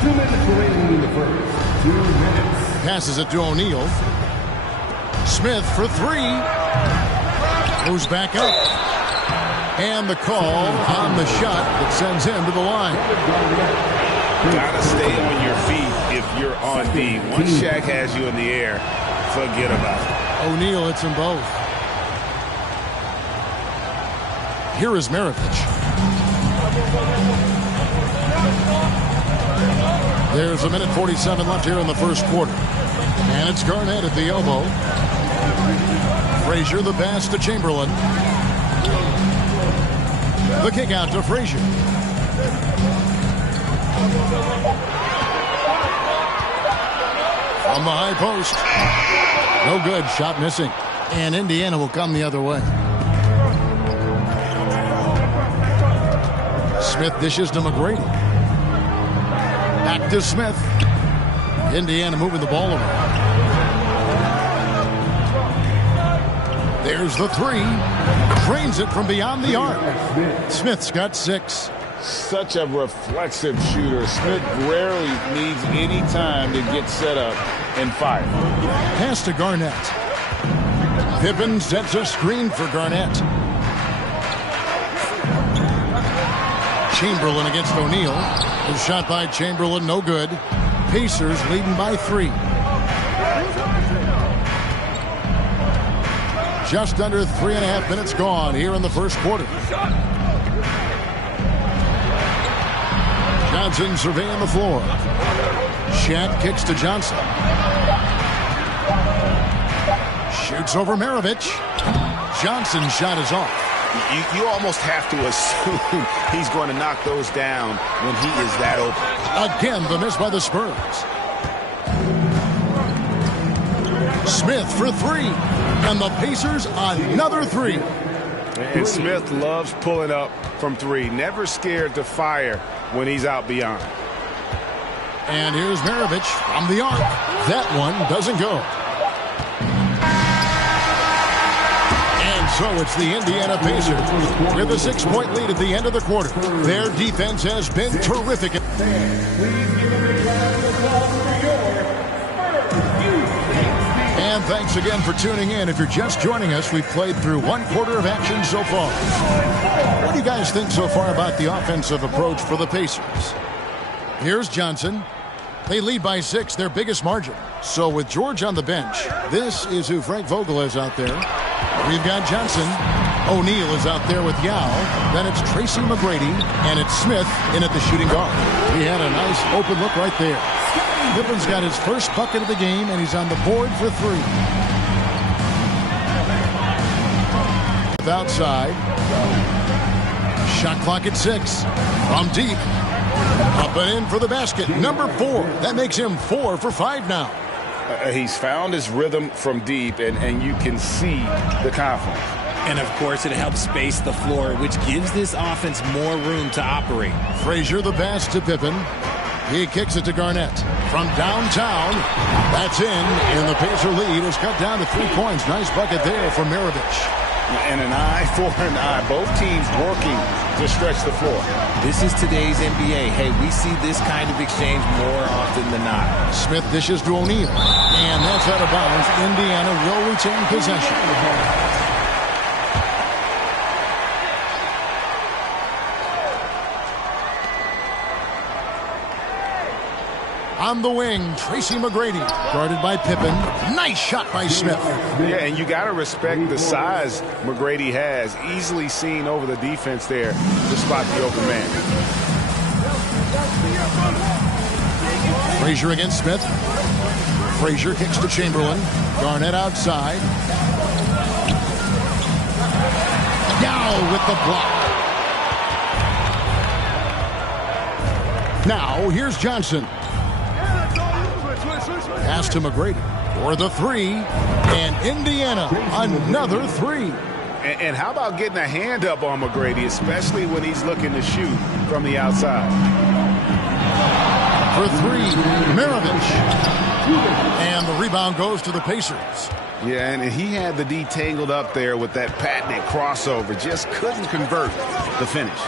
2 minutes remaining in the first. 2 minutes. Passes it to O'Neal. Smith for 3. Moves back up. And the call on the shot that sends him to the line. Gotta stay on your feet if you're on D. Once Shaq has you in the air, forget about it. O'Neal hits them both. Here is Maravich. There's 1:47 left here in the first quarter. And it's Garnett at the elbow. Frazier the pass to Chamberlain. The kick out to Frazier. From the high post. No good. Shot missing. And Indiana will come the other way. Smith dishes to McGrady. Back to Smith. Indiana moving the ball around. There's the 3. Drains it from beyond the arc. Smith's got 6. Such a reflexive shooter. Smith rarely needs any time to get set up and fire. Pass to Garnett. Pippen sets a screen for Garnett. Chamberlain against O'Neal. The shot by Chamberlain, no good. Pacers leading by 3. Just under 3.5 minutes gone here in the first quarter. Johnson surveying the floor. Shaq kicks to Johnson. Shoots over Maravich. Johnson's shot is off. You almost have to assume he's going to knock those down when he is that open. Again, the miss by the Spurs. Smith for 3. And the Pacers another 3. And Smith loves pulling up from 3. Never scared to fire when he's out beyond. And here's Maravich from the arc. That one doesn't go. And so it's the Indiana Pacers with a 6-point lead at the end of the quarter. Their defense has been terrific. And thanks again for tuning in. If you're just joining us, we've played through 1 quarter of action so far. What do you guys think so far about the offensive approach for the Pacers? Here's Johnson. They lead by 6, their biggest margin. So with George on the bench, this is who Frank Vogel is out there. We've got Johnson. O'Neal is out there with Yao. Then it's Tracy McGrady, and it's Smith in at the shooting guard. He had a nice open look right there. Pippen's got his first bucket of the game, and he's on the board for 3. Outside. Shot clock at 6. From deep. Up and in for the basket. Number 4. That makes him 4 for 5 now. He's found his rhythm from deep, and you can see the confidence. And, of course, it helps space the floor, which gives this offense more room to operate. Frazier the pass to Pippen. He kicks it to Garnett. From downtown, that's in, and the Pacer lead is cut down to 3 points. Nice bucket there from Maravich. And an eye for an eye. Both teams working to stretch the floor. This is today's NBA. Hey, we see this kind of exchange more often than not. Smith dishes to O'Neal. And that's out of bounds. Indiana will retain possession. On the wing, Tracy McGrady, guarded by Pippen. Nice shot by Smith. Yeah, and you got to respect the size McGrady has. Easily seen over the defense there to spot the open man. Frazier against Smith. Frazier kicks to Chamberlain. Garnett outside. Yao with the block. Now, here's Johnson. Pass to McGrady for the three. And Indiana, another three. And how about getting a hand up on McGrady, especially when he's looking to shoot from the outside? For three, Maravich. And the rebound goes to the Pacers. Yeah, and he had the D tangled up there with that patented crossover. Just couldn't convert the finish.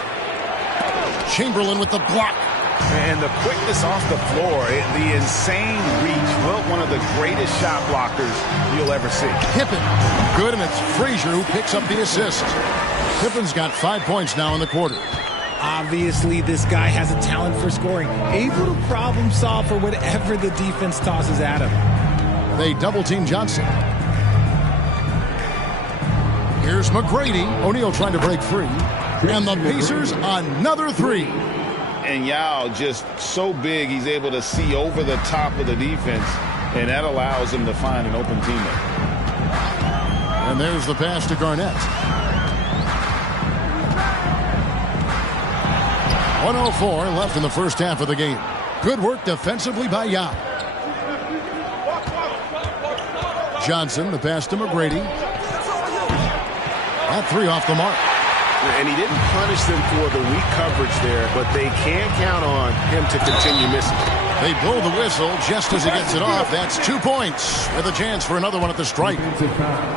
Chamberlain with the block. And the quickness off the floor, the insane reach. Well, one of the greatest shot blockers you'll ever see. Pippen. Good, and it's Frazier who picks up the assist. Pippen's got 5 points now in the quarter. Obviously, this guy has a talent for scoring. Able to problem solve for whatever the defense tosses at him. They double-team Johnson. Here's McGrady. O'Neal trying to break free. And the Pacers, another three. And Yao just so big, he's able to see over the top of the defense, and that allows him to find an open teammate. And there's the pass to Garnett. 1:04 left in the first half of the game. Good work defensively by Yao. Johnson, the pass to McGrady. That three off the mark. And he didn't punish them for the weak coverage there, but they can count on him to continue missing. They blow the whistle just as he gets it off. That's 2 points with a chance for another one at the stripe.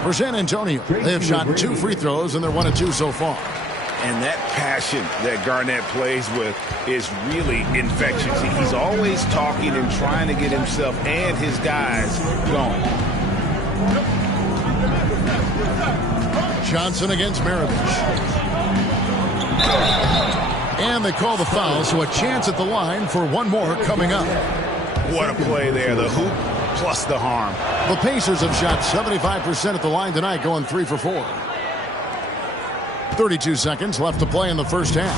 For San Antonio, they have shot 2 free throws, and they're 1 of 2 so far. And that passion that Garnett plays with is really infectious. He's always talking and trying to get himself and his guys going. Johnson against Maravich. And they call the foul, so a chance at the line for one more coming up. What a play there. The hoop plus the harm. The Pacers have shot 75% at the line tonight, going 3 for 4. 32 seconds left to play in the first half.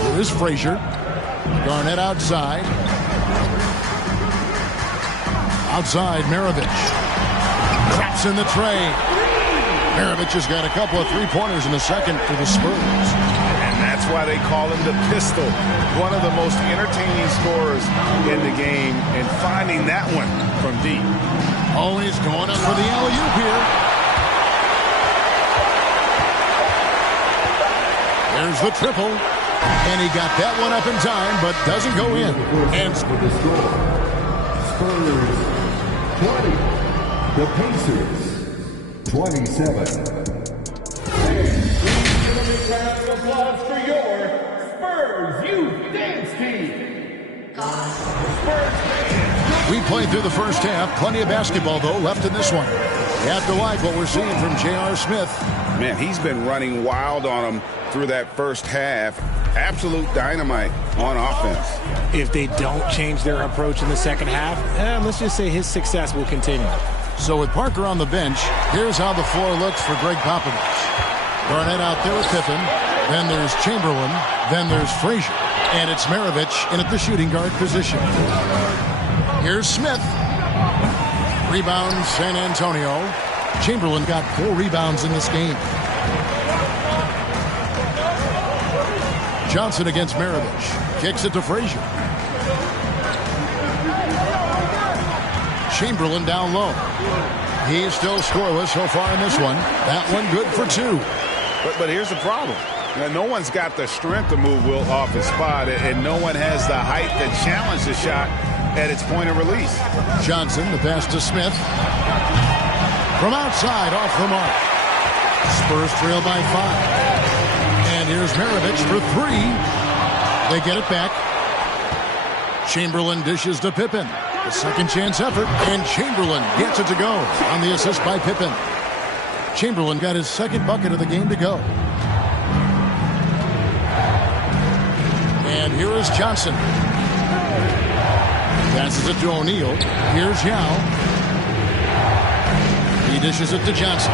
Here is Frazier. Garnett outside. Outside, Maravich. Traps in the tray. Maravich has got a couple of three-pointers in the second for the Spurs. And that's why they call him the pistol. One of the most entertaining scorers in the game, and finding that one from deep. Oh, he's going up for the alley-oop here. There's the triple. And he got that one up in time, but doesn't go in. And Spurs 20. The Pacers 27. Applause for your Spurs Youth Dance Team. we played through the first half. Plenty of basketball, though, left in this one. You have to like what we're seeing from J.R. Smith. Man, he's been running wild on him through that first half. Absolute dynamite on offense. If they don't change their approach in the second half, let's just say his success will continue. So with Parker on the bench, here's how the floor looks for Greg Popovich. Garnett out there with Pippen. Then there's Chamberlain. Then there's Frazier. And it's Maravich in at the shooting guard position. Here's Smith. Rebound, San Antonio. Chamberlain got 4 rebounds in this game. Johnson against Maravich. Kicks it to Frazier. Chamberlain down low. He's still scoreless so far in this one. That one good for 2. But here's the problem. No one's got the strength to move Will off his spot, and no one has the height to challenge the shot at its point of release. Johnson, the pass to Smith. From outside, off the mark. Spurs trail by 5. And here's Maravich for 3. They get it back. Chamberlain dishes to Pippen. The second chance effort, and Chamberlain gets it to go on the assist by Pippen. Chamberlain got his second bucket of the game to go. And here is Johnson. Passes it to O'Neal. Here's Yao. He dishes it to Johnson.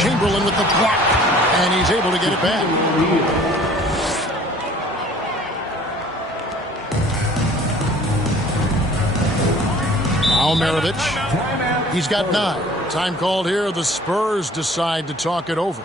Chamberlain with the block. And he's able to get it back. Now Maravich. He's got 9. Time called here. The Spurs decide to talk it over.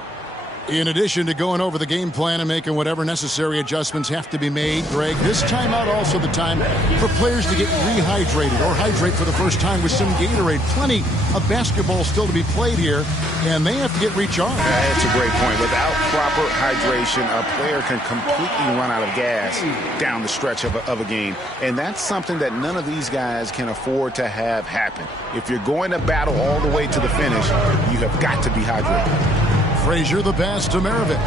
In addition to going over the game plan and making whatever necessary adjustments have to be made, Greg, this timeout also the time for players to get rehydrated or hydrate for the first time with some Gatorade. Plenty of basketball still to be played here, and they have to get recharged. That's a great point. Without proper hydration, a player can completely run out of gas down the stretch of a game, and that's something that none of these guys can afford to have happen. If you're going to battle all the way to the finish, you have got to be hydrated. Frazier the pass to Maravich.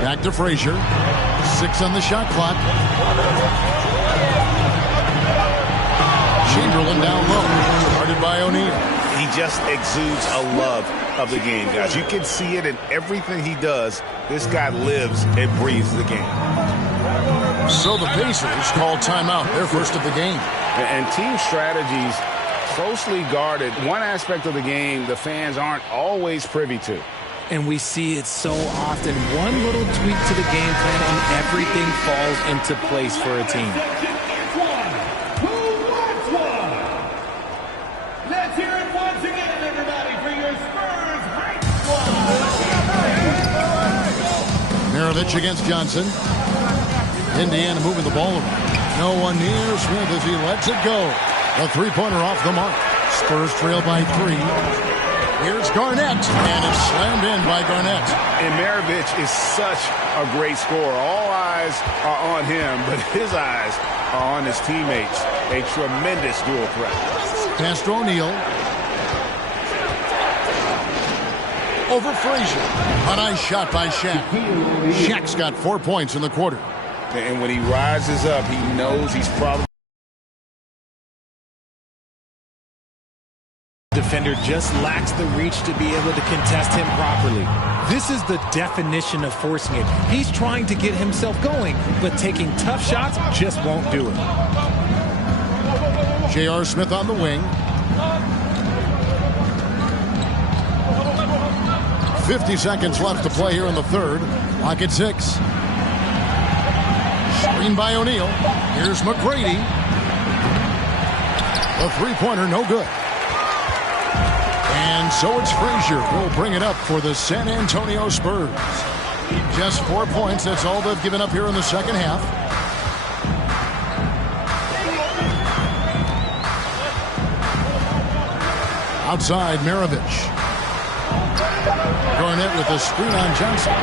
Back to Frazier. 6 on the shot clock. Chamberlain down low. Guarded by O'Neal. He just exudes a love of the game, guys. You can see it in everything he does. This guy lives and breathes the game. So the Pacers call timeout, their first of the game. And team strategies closely guarded. One aspect of the game the fans aren't always privy to. And we see it so often. One little tweak to the game plan and everything falls into place for a team. Let's hear it once again, everybody, for your Spurs break squad. Maravich against Johnson. Indiana moving the ball around. No one near Smith as he lets it go. A three-pointer off the mark. Spurs trail by 3. Here's Garnett, and it's slammed in by Garnett. And Maravich is such a great scorer. All eyes are on him, but his eyes are on his teammates. A tremendous dual threat. Pass to O'Neal. Over Frazier. A nice shot by Shaq. Shaq's got 4 points in the quarter. And when he rises up, he knows he's probably... Defender just lacks the reach to be able to contest him properly. This is the definition of forcing it. He's trying to get himself going, but taking tough shots just won't do it. J.R. Smith on the wing. 50 seconds left to play here in the third. Clock at 6. Screen by O'Neal. Here's McGrady. The three-pointer, no good. And so it's Frazier who will bring it up for the San Antonio Spurs. Just 4 points. That's all they've given up here in the second half. Outside, Maravich. Garnett with a screen on Johnson.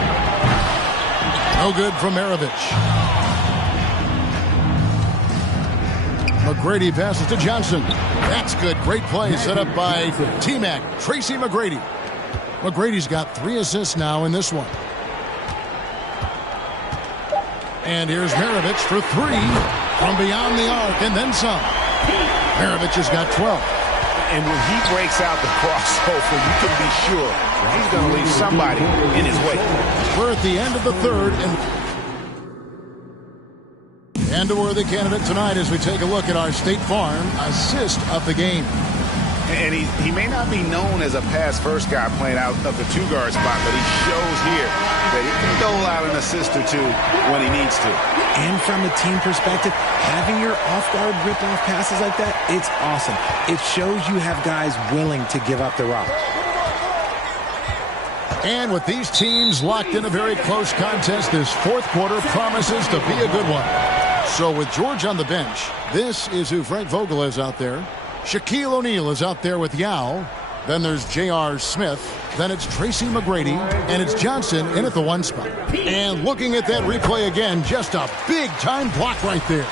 No good from Maravich. McGrady passes to Johnson. That's good. Great play set up by T-Mac. Tracy McGrady. McGrady's got 3 assists now in this one. And here's Maravich for 3 from beyond the arc and then some. Maravich has got 12. And when he breaks out the crossover, you can be sure he's going to leave somebody in his way. We're at the end of the third, and a worthy candidate tonight as we take a look at our State Farm assist of the game. And he may not be known as a pass-first guy playing out of the 2-guard spot, but he shows here that he can dole out an assist or 2 when he needs to. And from a team perspective, having your off-guard rip-off passes like that, it's awesome. It shows you have guys willing to give up the rock. And with these teams locked in a very close contest, this fourth quarter promises to be a good one. So with George on the bench, this is who Frank Vogel is out there. Shaquille O'Neal is out there with Yao. Then there's J.R. Smith. Then it's Tracy McGrady. And it's Johnson in at the 1 spot. And looking at that replay again, just a big-time block right there.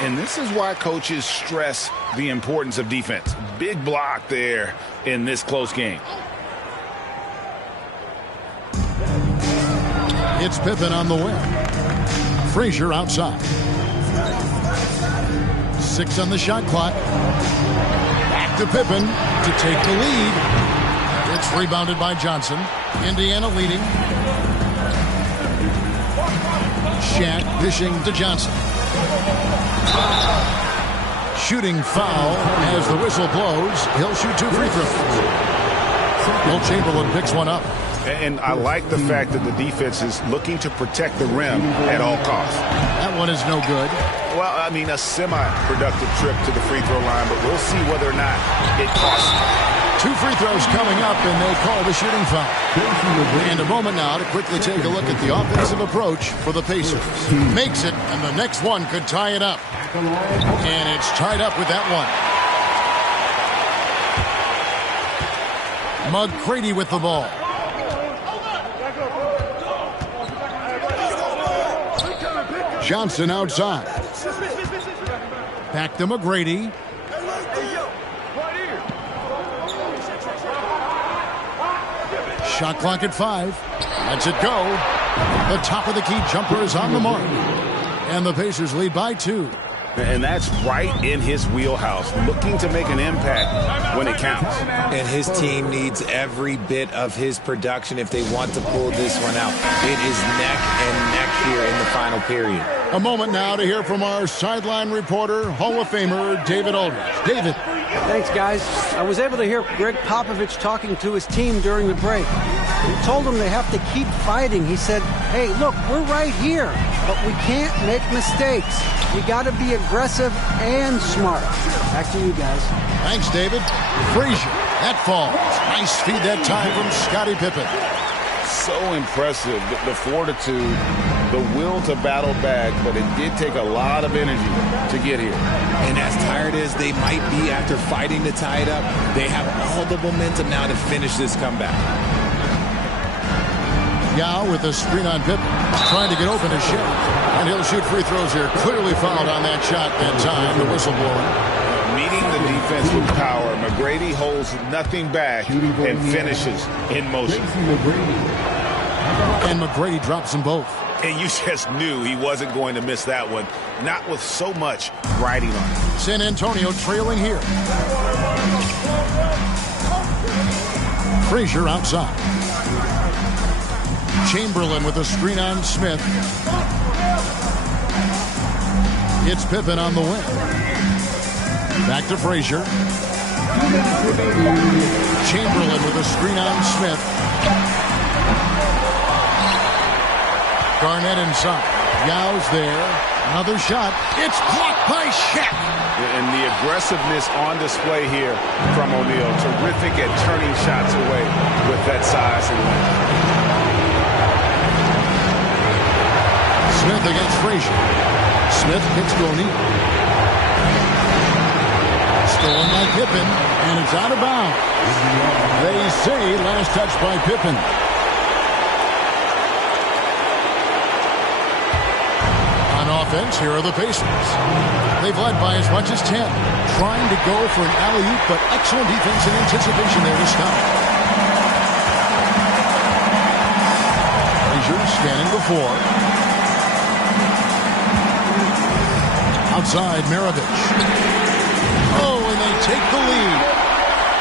And this is why coaches stress the importance of defense. Big block there in this close game. It's Pippen on the wing. Frazier outside. 6 on the shot clock. Back to Pippen to take the lead. It's rebounded by Johnson. Indiana leading. Shaq dishing to Johnson. Shooting foul as the whistle blows. He'll shoot 2 free throws. Will Chamberlain picks one up. And I like the fact that the defense is looking to protect the rim at all costs. That one is no good. Well, I mean, a semi-productive trip to the free throw line, but we'll see whether or not it costs. 2 free throws coming up, and they call the shooting foul. And a moment now to quickly take a look at the offensive approach for the Pacers. Makes it, and the next one could tie it up. And it's tied up with that one. McGrady with the ball. Johnson outside. Back to McGrady. Shot clock at 5. Lets it go. The top of the key jumper is on the mark. And the Pacers lead by 2. And that's right in his wheelhouse, looking to make an impact when it counts. And his team needs every bit of his production if they want to pull this one out. It is neck and neck here in the final period. A moment now to hear from our sideline reporter, Hall of Famer David Aldridge. David. Thanks, guys. I was able to hear Greg Popovich talking to his team during the break. He told them they have to keep fighting. He said, hey, look, we're right here, but we can't make mistakes. We got to be aggressive and smart. Back to you guys. Thanks, David. Frazier, that falls. Nice feed that time from Scottie Pippen. So impressive, the fortitude, the will to battle back, but it did take a lot of energy to get here. And as tired as they might be after fighting to tie it up, they have all the momentum now to finish this comeback. Yao with a screen on Pippen, trying to get open his shot. And he'll shoot free throws here. Clearly fouled on that shot that time, the whistle blowing. Meeting the defense with power, McGrady holds nothing back and finishes in motion. And McGrady drops them both. And you just knew he wasn't going to miss that one, not with so much riding on it. San Antonio trailing here. Frazier outside. Chamberlain with a screen on Smith. It's Pippen on the wing. Back to Frazier. Chamberlain with a screen on Smith. Garnett inside. Yao's there. Another shot. It's blocked by Shaq. And the aggressiveness on display here from O'Neal. Terrific at turning shots away with that size and length. Smith against Frazier. Smith kicks to O'Neal. Stolen by Pippen, and it's out of bounds. They say last touch by Pippen. On offense, here are the Pacers. They've led by as much as 10. Trying to go for an alley-oop, but excellent defense and anticipation there to stop. Frazier standing before. Outside, Maravich. Oh, and they take the lead.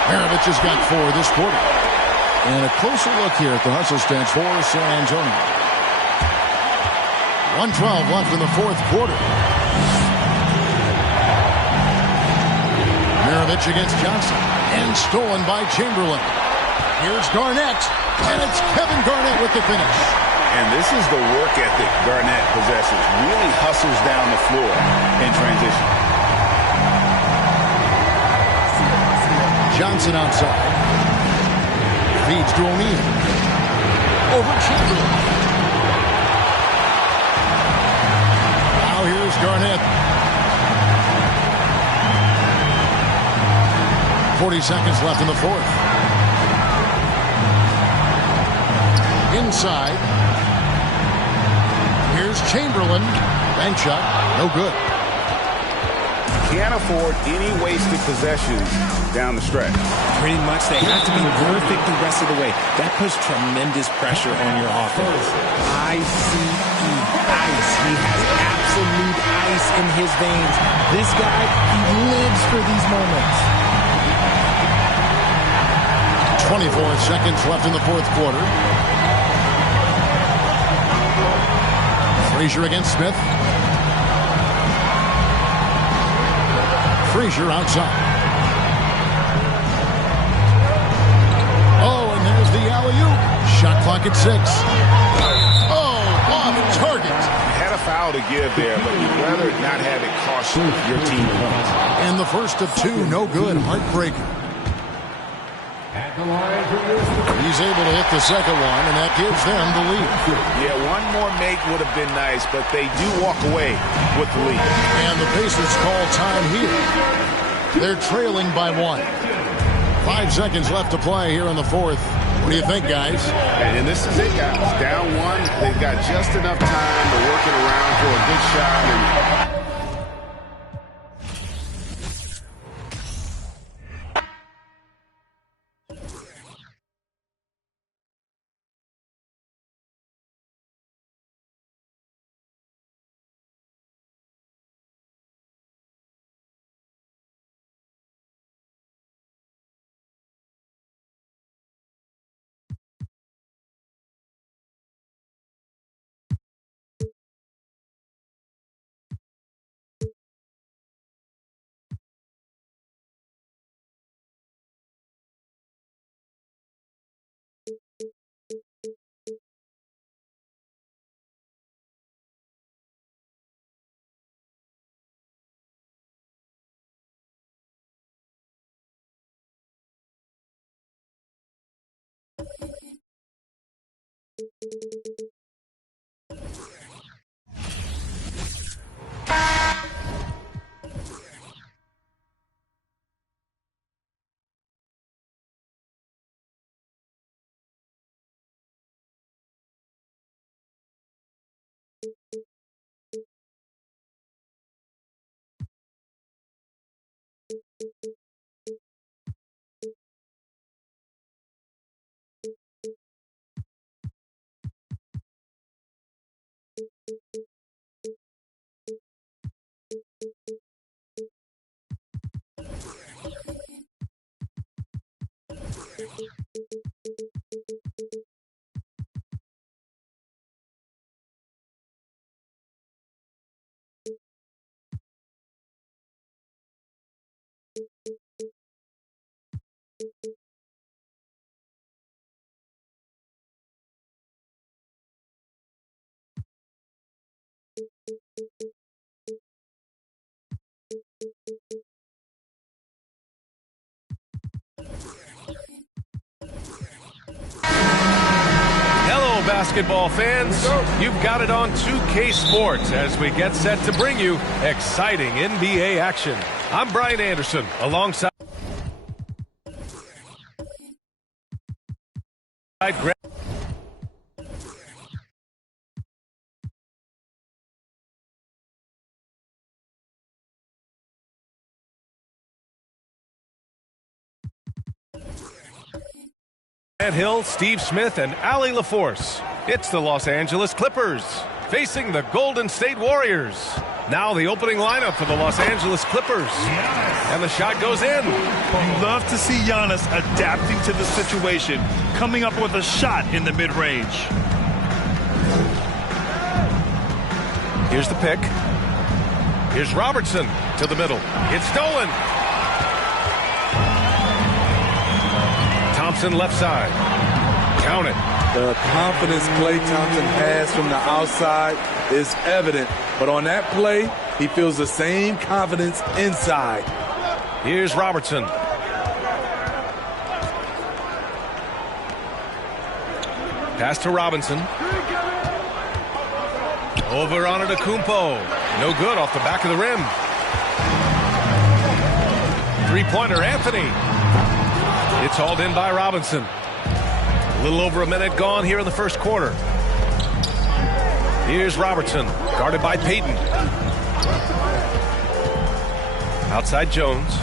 Maravich has got 4 this quarter. And a closer look here at the hustle stats for San Antonio. 1:12 left in the 4th quarter. Maravich against Johnson. And stolen by Chamberlain. Here's Garnett. And it's Kevin Garnett with the finish. And this is the work ethic Garnett possesses. Really hustles down the floor in transition. Johnson outside. Feeds to O'Neal. Over Chamberlain. Now here's Garnett. 40 seconds left in the 4th. Inside. Here's Chamberlain. Bank shot. No good. Can't afford any wasted possessions down the stretch. Pretty much they have to be perfect the rest of the way. That puts tremendous pressure on your offense. ICE. Ice. He has absolute ice in his veins. This guy, he lives for these moments. 24 seconds left in the 4th quarter. Frazier against Smith. Frazier outside. Oh, and there's the alley-oop. Shot clock at 6. Oh, off target. Had a foul to give there, but you'd rather not have it cost your team points. And the first of 2, no good. Heartbreaker. He's able to hit the second one, and that gives them the lead. Yeah, one more make would have been nice, but they do walk away with the lead. And the Pacers call time here. They're trailing by 1. 5 seconds left to play here in the fourth. What do you think, guys? And this is it, guys. Down 1. They've got just enough time to work it around for a good shot. Hello, basketball fans. You've got it on 2K Sports as we get set to bring you exciting NBA action. I'm Brian Anderson, alongside Grant Hill, Steve Smith, and Allie LaForce. It's the Los Angeles Clippers facing the Golden State Warriors. Now the opening lineup for the Los Angeles Clippers. And the shot goes in. You love to see Giannis adapting to the situation, coming up with a shot in the mid-range. Here's the pick. Here's Robertson to the middle. It's stolen. Thompson left side. Count it. The confidence Klay Thompson has from the outside is evident. But on that play, he feels the same confidence inside. Here's Robertson. Pass to Robinson. Over on Antetokounmpo. No good off the back of the rim. Three-pointer, Anthony. It's hauled in by Robinson. A little over a minute gone here in the first quarter. Here's Robertson, guarded by Payton. Outside Jones.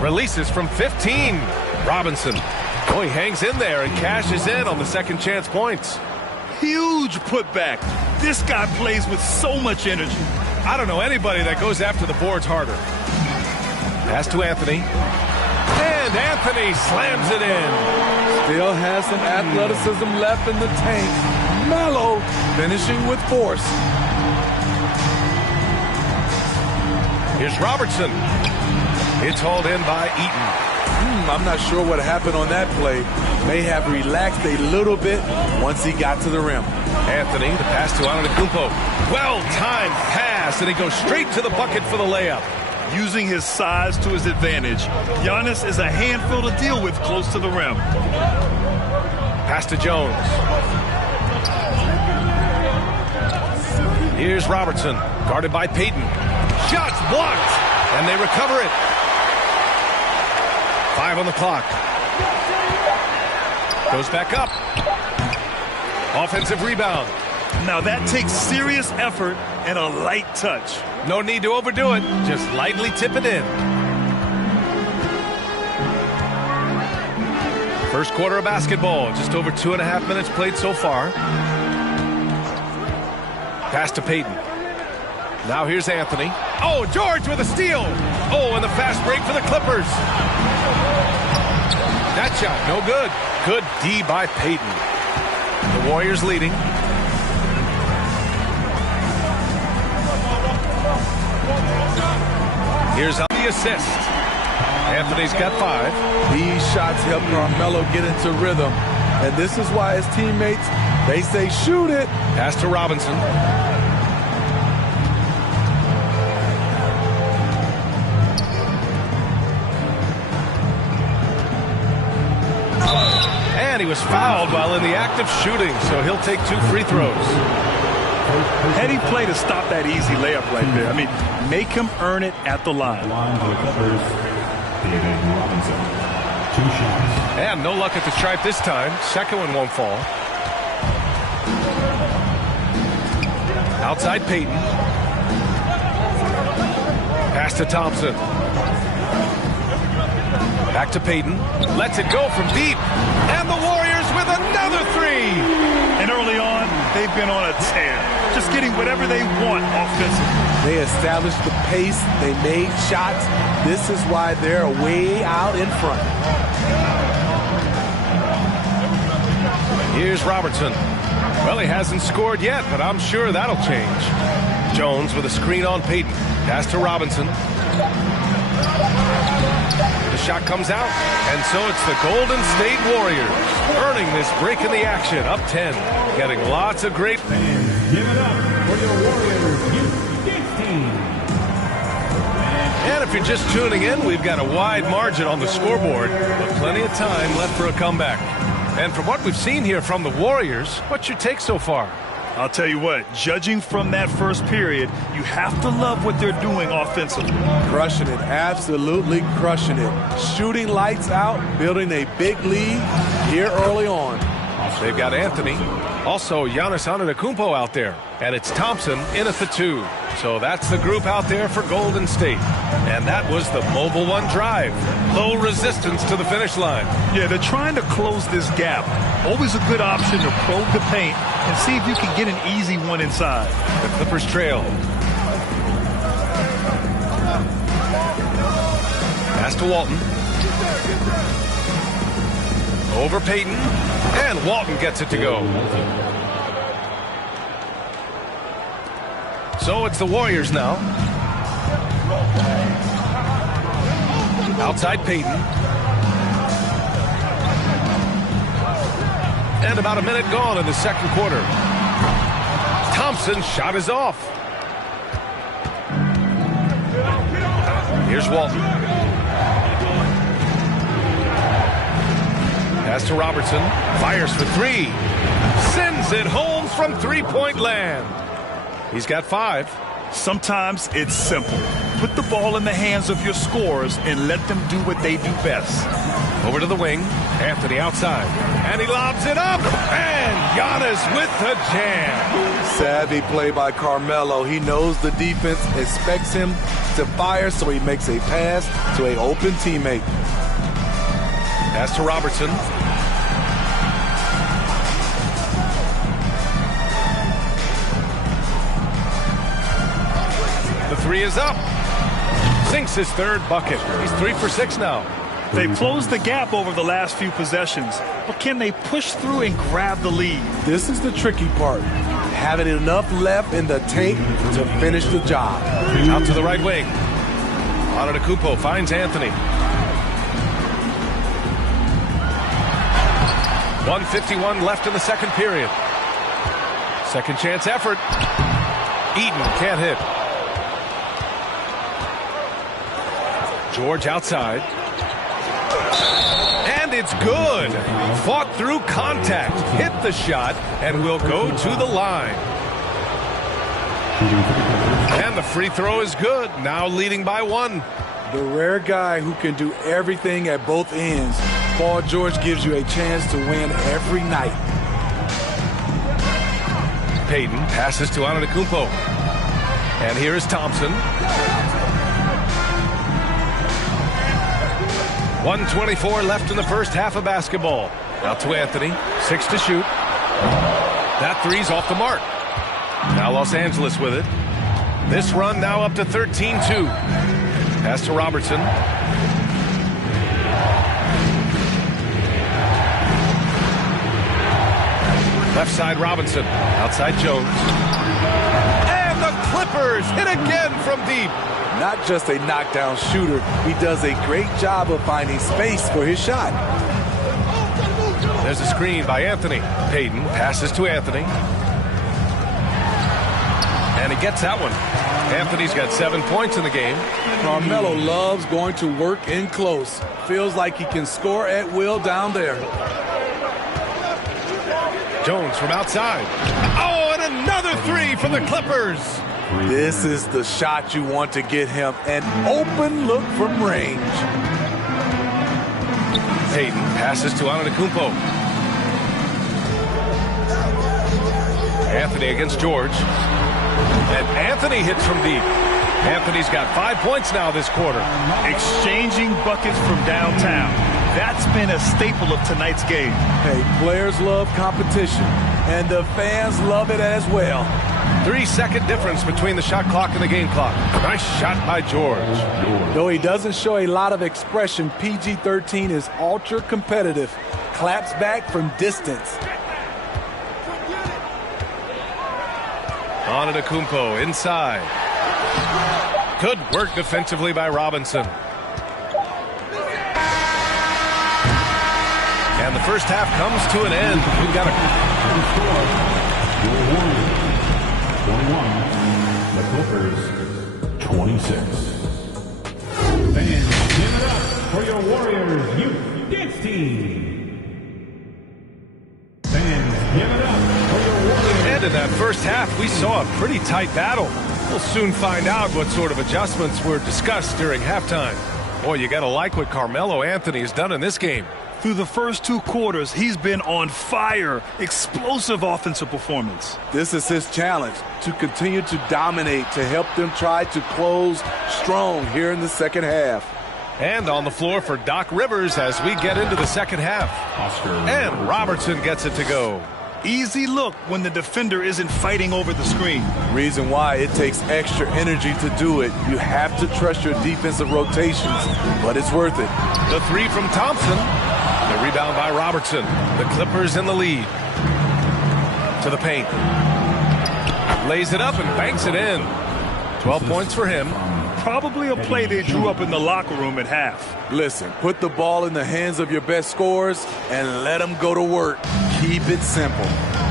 Releases from 15. Robinson. Oh, he hangs in there and cashes in on the second chance points. Huge putback. This guy plays with so much energy. I don't know anybody that goes after the boards harder. Pass to Anthony. And Anthony slams it in. Still has some athleticism left in the tank. Melo finishing with force. Here's Robertson. It's hauled in by Eaton. I'm not sure what happened on that play. May have relaxed a little bit once he got to the rim. Anthony, the pass to Antetokounmpo. Well-timed pass, and he goes straight to the bucket for the layup. Using his size to his advantage, Giannis is a handful to deal with close to the rim. Pass to Jones. Here's Robertson, guarded by Payton. Shots blocked, and they recover it. 5 on the clock. Goes back up. Offensive rebound. Now that takes serious effort and a light touch. No need to overdo it. Just lightly tip it in. First quarter of basketball. Just over 2.5 minutes played so far. Pass to Payton. Now here's Anthony. Oh, George with a steal. Oh, and the fast break for the Clippers. That shot, no good. Good D by Payton. The Warriors leading. Here's the assist. Anthony's got 5. These shots help Carmelo get into rhythm. And this is why his teammates, they say shoot it. Pass to Robinson. And he was fouled while in the act of shooting, so he'll take 2 free throws. Heady play to stop that easy layup right there. I mean, make him earn it at the line. And no luck at the stripe this time. Second one won't fall. Outside Payton. Pass to Thompson. Back to Payton. Lets it go from deep. And the Warriors with another 3. And early on, they've been on a tear. Just getting whatever they want offensively. They established the pace. They made shots. This is why they're way out in front. Here's Robertson. Well, he hasn't scored yet, but I'm sure that'll change. Jones with a screen on Payton. Pass to Robinson. The shot comes out, and so it's the Golden State Warriors earning this break in the action, up 10, getting lots of great. Give it up for your Warriors Youth 15. And if you're just tuning in, we've got a wide margin on the scoreboard, but plenty of time left for a comeback. And from what we've seen here from the Warriors, what's your take so far? I'll tell you what, judging from that first period, you have to love what they're doing offensively. Crushing it, absolutely crushing it. Shooting lights out, building a big lead here early on. They've got Anthony, also Giannis Antetokounmpo out there, and it's Thompson in at the 2. So that's the group out there for Golden State. And that was the Mobile One drive. Low resistance to the finish line. Yeah, they're trying to close this gap. Always a good option to probe the paint and see if you can get an easy one inside. The Clippers trail. Pass to Walton. Over Payton. And Walton gets it to go. So it's the Warriors now. Outside Payton. And about a minute gone in the second quarter. Thompson's shot is off. Here's Walton. Pass to Robertson. Fires for 3. Sends it home from three-point land. He's got 5. Sometimes it's simple. Put the ball in the hands of your scorers and let them do what they do best. Over to the wing. Anthony outside. And he lobs it up. And Giannis with the jam. Savvy play by Carmelo. He knows the defense expects him to fire, so he makes a pass to an open teammate. Pass to Robertson. The 3 is up. Sinks his 3rd bucket. He's 3 for 6 now. They've closed the gap over the last few possessions, but can they push through and grab the lead? This is the tricky part. Having enough left in the tank to finish the job. Out to the right wing. Antetokounmpo finds Anthony. 1:51 left in the second period. Second chance effort. Eaton can't hit. George outside. And it's good. Fought through contact. Hit the shot and will go to the line. And the free throw is good. Now leading by 1. The rare guy who can do everything at both ends. Paul George gives you a chance to win every night. Payton passes to Antetokounmpo. And here is Thompson. 1:24 left in the first half of basketball. Out to Anthony. 6 to shoot. That three's off the mark. Now Los Angeles with it. This run now up to 13-2. Pass to Robertson. Left side Robinson. Outside Jones. And the Clippers hit again from deep. Not just a knockdown shooter, he does a great job of finding space for his shot. There's a screen by Anthony. Payton passes to Anthony. And he gets that one. Anthony's got 7 points in the game. Carmelo loves going to work in close. Feels like he can score at will down there. Jones from outside. Oh, and another three for the Clippers. This is the shot you want to get him. An open look from range. Payton passes to Antetokounmpo. Anthony against George. And Anthony hits from deep. Anthony's got 5 points now this quarter. Exchanging buckets from downtown. That's been a staple of tonight's game. Hey, players love competition, and the fans love it as well. 3-second difference between the shot clock and the game clock. Nice shot by George. Though he doesn't show a lot of expression, PG-13 is ultra competitive. Claps back from distance. Antetokounmpo inside. Good work defensively by Robinson. And the first half comes to an end. We've got a... 21, the Clippers 26. Fans, give it up for your Warriors Youth Dance Team. Fans, give it up for your Warriors. And in that first half, we saw a pretty tight battle. We'll soon find out what sort of adjustments were discussed during halftime. Boy, you got to like what Carmelo Anthony has done in this game. Through the first 2 quarters, he's been on fire. Explosive offensive performance. This is his challenge, to continue to dominate, to help them try to close strong here in the second half. And on the floor for Doc Rivers as we get into the second half. And Robertson gets it to go. Easy look when the defender isn't fighting over the screen. Reason why it takes extra energy to do it. You have to trust your defensive rotations, but it's worth it. The three from Thompson. The rebound by Robertson. The Clippers in the lead. To the paint. Lays it up and banks it in. 12 points for him. Probably a play they drew up in the locker room at half. Listen, put the ball in the hands of your best scorers and let them go to work. Keep it simple.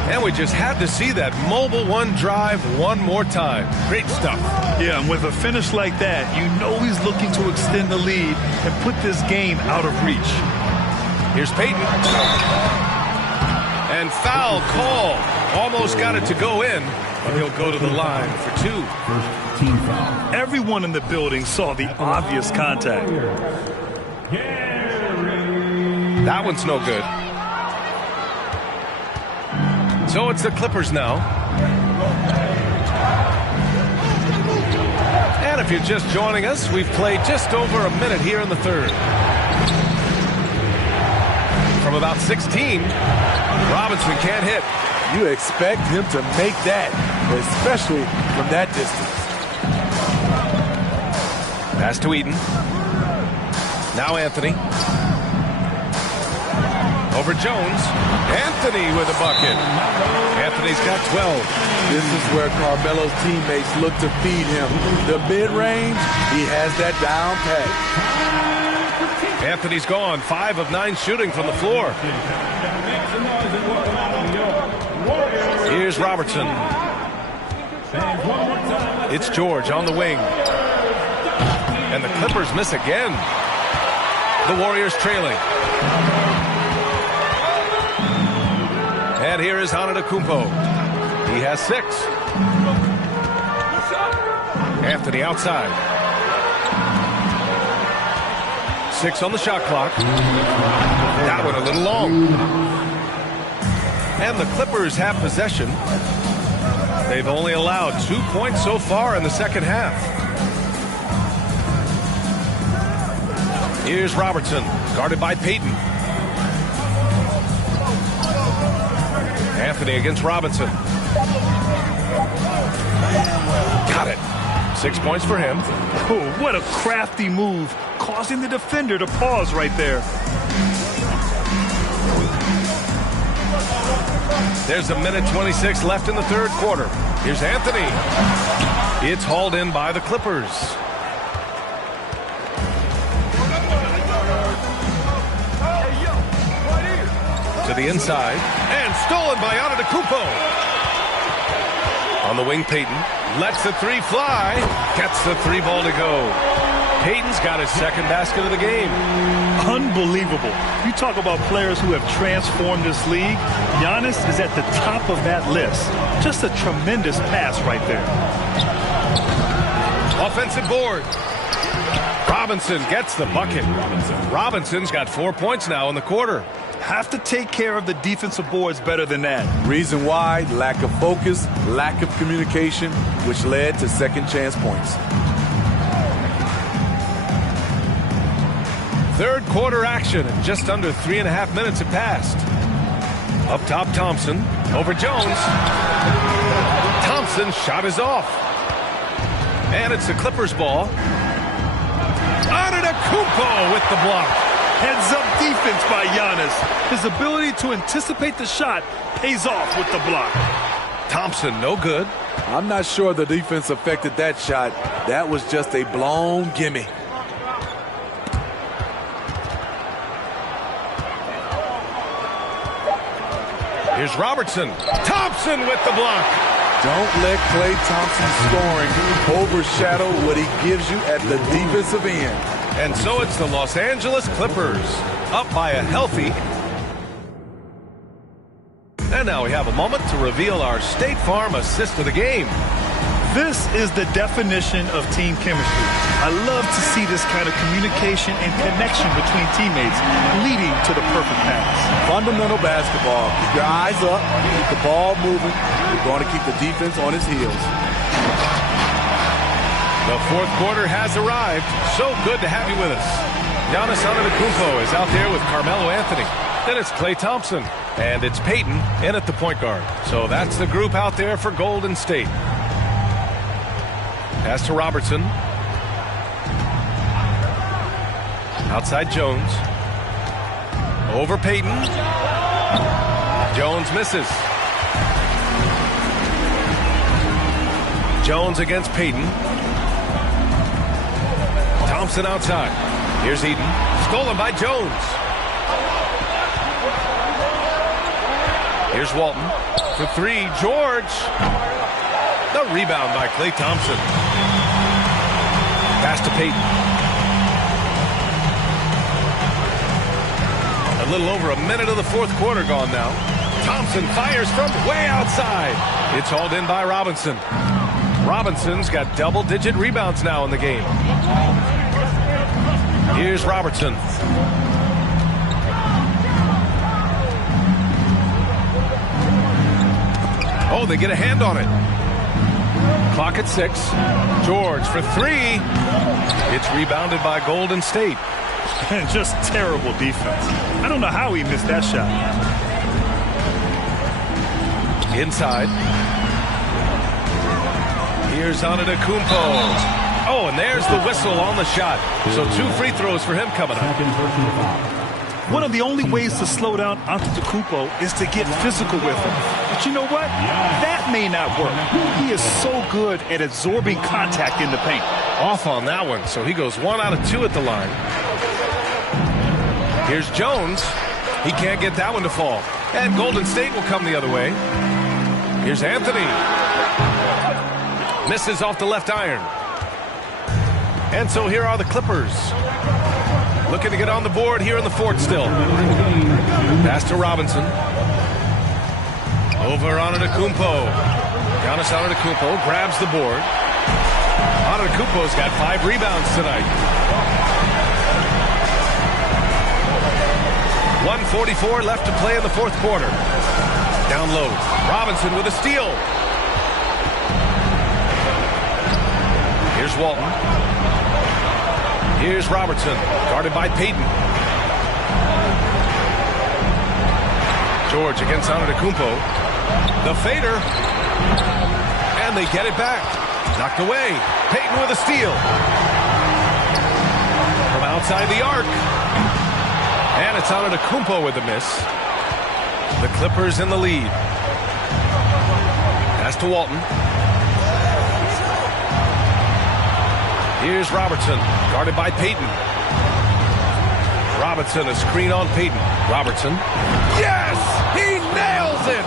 And we just had to see that mobile one drive one more time. Great stuff. Yeah, and with a finish like that, you know he's looking to extend the lead and put this game out of reach. Here's Payton. And foul call. Almost got it to go in, but he'll go to the line for 2. First team foul. Everyone in the building saw the obvious contact. That one's no good. So it's the Clippers now. And if you're just joining us, we've played just over a minute here in the third. From about 16, Robinson can't hit. You expect him to make that, especially from that distance. Pass to Eaton. Now Anthony. over Jones. Anthony with a bucket. Anthony's got 12. This is where Carmelo's teammates look to feed him. The mid-range, he has that down pat. Anthony's gone. 5 of 9 shooting from the floor. Here's Robertson. It's George on the wing. And the Clippers miss again. The Warriors trailing. And here is Antetokounmpo. He has 6. Anthony outside. 6 on the shot clock. That one a little long. And the Clippers have possession. They've only allowed 2 points so far in the second half. Here's Robertson, guarded by Payton. Anthony against Robinson. Got it. 6 points for him. Oh, what a crafty move, causing the defender to pause right there. There's 1:26 left in the third quarter. Here's Anthony. It's hauled in by the Clippers. To the inside, and stolen by Antetokounmpo. On the wing, Payton lets the 3 fly, gets the 3 ball to go. Payton's got his second basket of the game. Unbelievable. You talk about players who have transformed this league. Giannis is at the top of that list. Just a tremendous pass right there. Offensive board. Robinson gets the bucket. Robinson's got 4 points now in the quarter. Have to take care of the defensive boards better than that. Reason why, lack of focus, lack of communication, which led to second chance points. Third quarter action, and just under 3.5 minutes have passed. Up top, Thompson over Jones. Thompson's shot is off. And it's the Clippers ball. Antetokounmpo with the block. Heads-up defense by Giannis. His ability to anticipate the shot pays off with the block. Thompson, no good. I'm not sure the defense affected that shot. That was just a blown gimme. Here's Robertson. Thompson with the block. Don't let Klay Thompson's scoring overshadow what he gives you at the defensive end. And so it's the Los Angeles Clippers, up by a healthy. And now we have a moment to reveal our State Farm assist of the game. This is the definition of team chemistry. I love to see this kind of communication and connection between teammates leading to the perfect pass. Fundamental basketball. Keep your eyes up, keep the ball moving. You're going to keep the defense on his heels. The fourth quarter has arrived. So good to have you with us. Giannis Antetokounmpo is out there with Carmelo Anthony. Then it's Klay Thompson. And it's Payton in at the point guard. So that's the group out there for Golden State. Pass to Robertson. Outside Jones. Over Payton. Jones misses. Jones against Payton. Thompson outside. Here's Eden. Stolen by Jones. Here's Walton. For 3, George. The rebound by Klay Thompson. Pass to Payton. A little over a minute of the fourth quarter gone now. Thompson fires from way outside. It's hauled in by Robinson. Robinson's got double-digit rebounds now in the game. Here's Robertson. Oh, they get a hand on it. Clock at 6. George for 3. It's rebounded by Golden State. Just terrible defense. I don't know how he missed that shot. Inside. Here's Antetokounmpo. Oh, and there's the whistle on the shot. So 2 free throws for him coming up. One of the only ways to slow down Antetokounmpo is to get physical with him. But you know what? That may not work. He is so good at absorbing contact in the paint. Off on that one, so he goes 1 out of 2 at the line. Here's Jones. He can't get that one to fall. And Golden State will come the other way. Here's Anthony. Misses off the left iron. And so here are the Clippers. Looking to get on the board here in the fourth still. Pass to Robinson. Over Antetokounmpo. Giannis Antetokounmpo grabs the board. Antetokounmpo's got 5 rebounds tonight. 1:44 left to play in the fourth quarter. Down low. Robinson with a steal. Here's Walton. Here's Robertson, guarded by Payton. George against Antetokounmpo. The fader. And they get it back. Knocked away. Payton with a steal. From outside the arc. And it's Antetokounmpo with the miss. The Clippers in the lead. Pass to Walton. Here's Robertson, guarded by Payton. Robinson, a screen on Payton. Robertson. Yes! He nails it!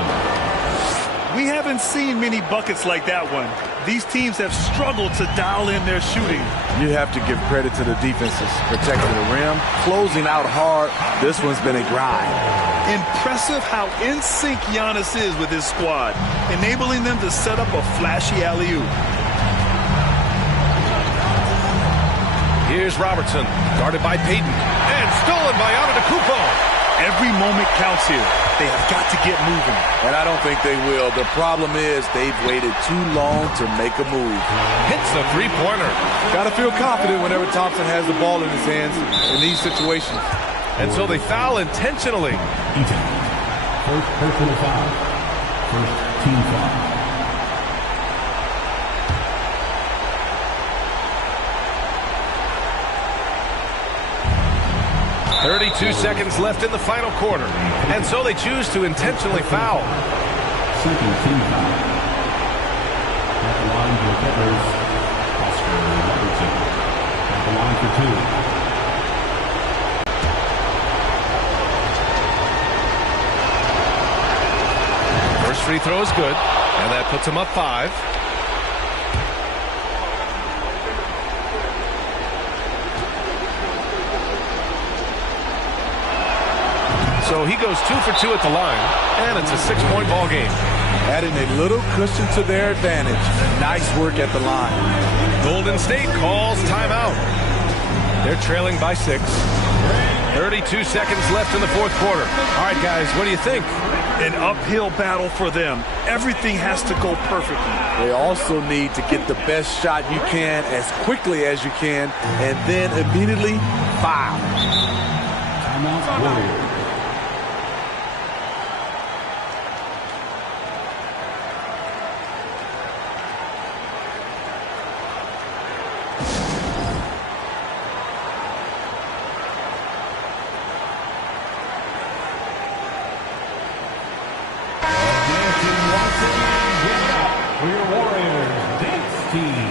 We haven't seen many buckets like that one. These teams have struggled to dial in their shooting. You have to give credit to the defenses, protecting the rim, closing out hard. This one's been a grind. Impressive how in sync Giannis is with his squad, enabling them to set up a flashy alley-oop. Here's Robertson, guarded by Payton, and stolen by Antetokounmpo. Every moment counts here. They have got to get moving. And I don't think they will. The problem is they've waited too long to make a move. Hits the three-pointer. Got to feel confident whenever Thompson has the ball in his hands in these situations. And so they foul intentionally. First personal foul. First team foul. 32 seconds left in the final quarter. And so they choose to intentionally foul. Second team foul. At the line for the Clippers, Oscar Robertson. At the line for 2. First free throw is good. And that puts him up 5. So he goes 2 for 2 at the line, and it's a 6-point ball game. Adding a little cushion to their advantage. Nice work at the line. Golden State calls timeout. They're trailing by 6. 32 seconds left in the fourth quarter. All right, guys, what do you think? An uphill battle for them. Everything has to go perfectly. They also need to get the best shot you can as quickly as you can, and then immediately foul. Timeout Warriors. For your Warriors dance team.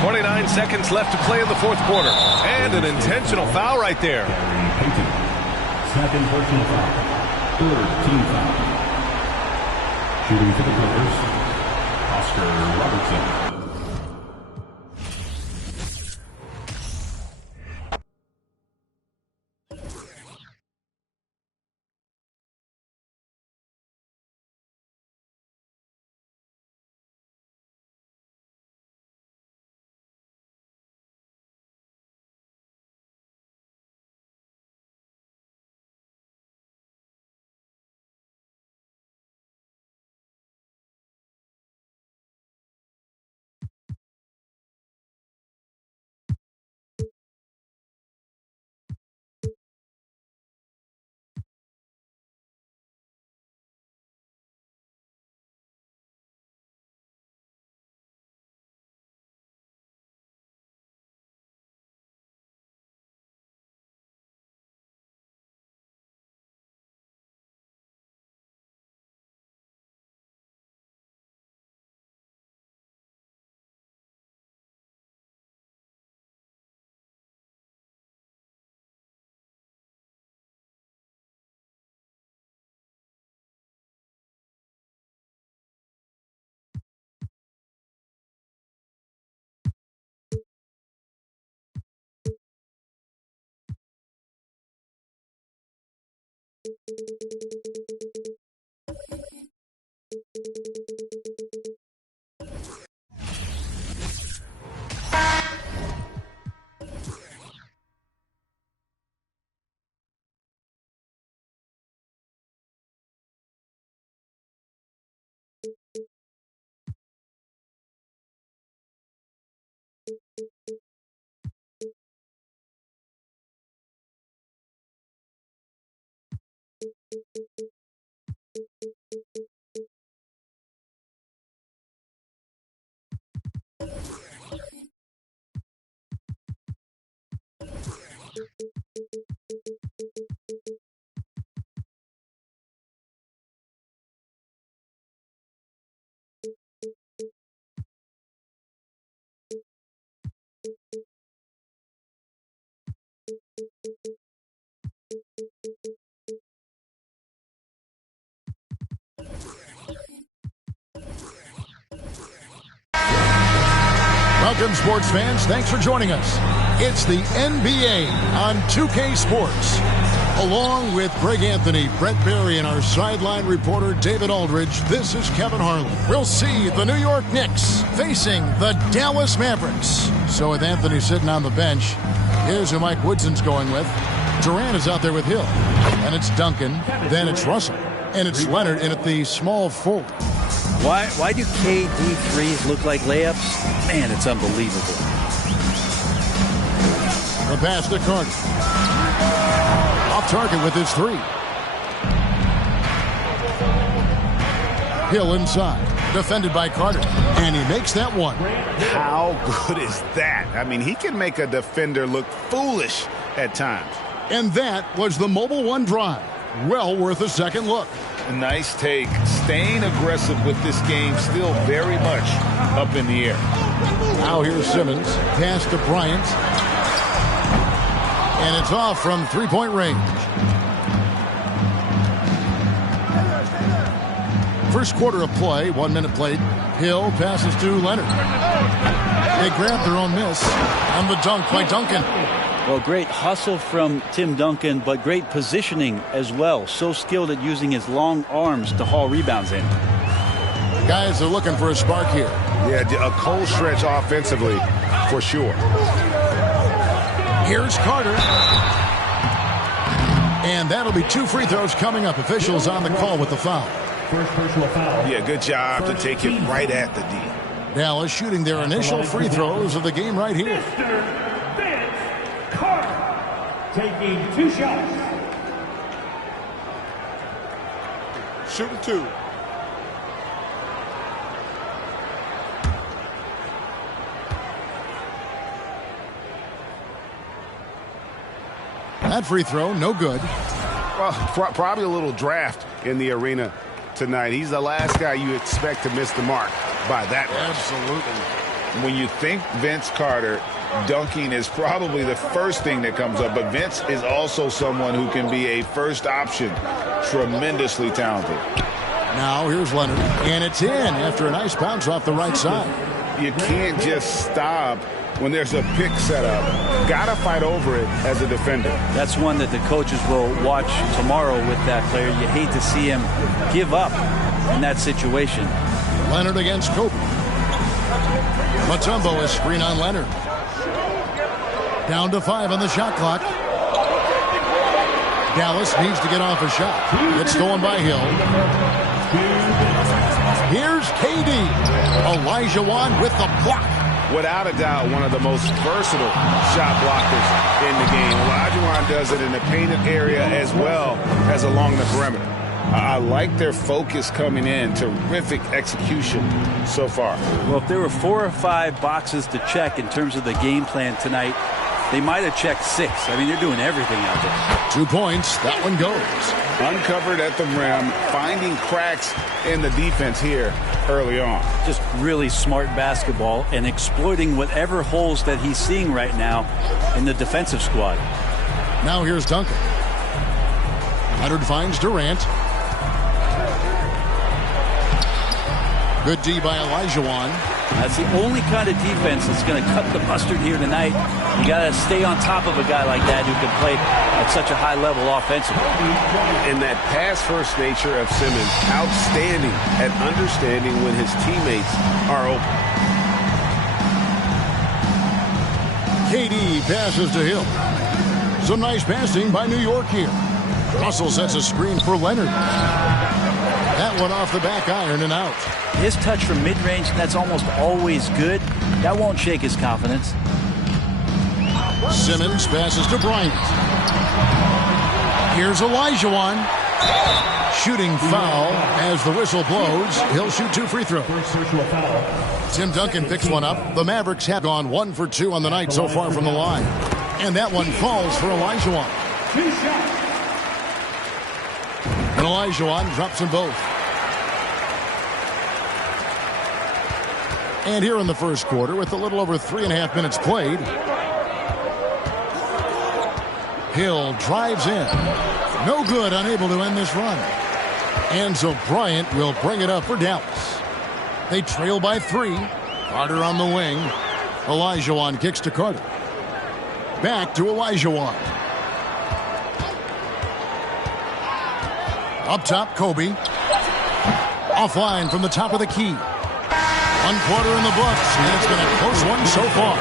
29 seconds left to play in the fourth quarter. And an intentional foul right there. Second personal foul. Third team foul. Shooting for the Clippers, Oscar Robertson. Welcome, sports fans. Thanks for joining us. It's the NBA on 2K Sports. Along with Greg Anthony, Brett Barry, and our sideline reporter David Aldridge, this is Kevin Harlan. We'll see the New York Knicks facing the Dallas Mavericks. So with Anthony sitting on the bench, here's who Mike Woodson's going with. Durant is out there with Hill. And it's Duncan. Then it's Russell. And it's Leonard in at the small forward. Why do KD threes look like layups? Man, it's unbelievable. The pass to Carter. Off target with his three. Hill inside. Defended by Carter. And he makes that one. How good is that? I mean, he can make a defender look foolish at times. And that was the Mobile One drive. Well worth a second look. A nice take. Staying aggressive with this game, still very much up in the air. Now here's Simmons. Pass to Bryant. And it's off from three-point range. First quarter of play, 1 minute played. Hill passes to Leonard. They grab their own miss. And the dunk by Duncan. Well, great hustle from Tim Duncan, but great positioning as well. So skilled at using his long arms to haul rebounds in. Guys are looking for a spark here. Yeah, a cold stretch offensively, for sure. Here's Carter. And that'll be 2 free throws coming up. Officials on the call with the foul. First personal foul. Yeah, good job to take it right at the D. Dallas shooting their initial free throws of the game right here. Taking 2 shots. Shooting 2. That free throw, no good. Well, probably a little draft in the arena tonight. He's the last guy you expect to miss the mark by that much. Absolutely. When you think Vince Carter, dunking is probably the first thing that comes up, but Vince is also someone who can be a first option. Tremendously talented. Now here's Leonard, and it's in after a nice bounce off the right side. You can't just stop when there's a pick set up. Gotta fight over it as a defender. That's one that the coaches will watch tomorrow with that player. You hate to see him give up in that situation. Leonard against Kobe. Mutombo is screen on Leonard. Down to 5 on the shot clock. Dallas needs to get off a shot. It's stolen by Hill. Here's KD. Olajuwon with the block. Without a doubt, one of the most versatile shot blockers in the game. Olajuwon does it in the painted area as well as along the perimeter. I like their focus coming in. Terrific execution so far. Well, if there were 4 or 5 boxes to check in terms of the game plan tonight, they might have checked 6. I mean, they're doing everything out there. 2 points. That one goes. Uncovered at the rim, finding cracks in the defense here early on. Just really smart basketball and exploiting whatever holes that he's seeing right now in the defensive squad. Now here's Duncan. Leonard finds Durant. Good D by Olajuwon. That's the only kind of defense that's going to cut the mustard here tonight. You got to stay on top of a guy like that who can play at such a high level offensively. And that pass-first nature of Simmons, outstanding at understanding when his teammates are open. KD passes to Hill. Some nice passing by New York here. Russell sets a screen for Leonard. That one off the back iron and out. His touch from mid-range, that's almost always good. That won't shake his confidence. Simmons passes to Bryant. Here's Olajuwon. Shooting foul as the whistle blows. He'll shoot 2 free throws. Tim Duncan picks one up. The Mavericks have gone 1 for 2 on the night so far from the line. And that one falls for Olajuwon. And Olajuwon drops them both. And here in the first quarter, with a little over 3.5 minutes played, Hill drives in. No good, unable to end this run. And so Bryant will bring it up for Dallas. They trail by 3. Carter on the wing. Olajuwon kicks to Carter. Back to Olajuwon. Up top, Kobe. Offline from the top of the key. 1 quarter in the books, and it's been a close one so far.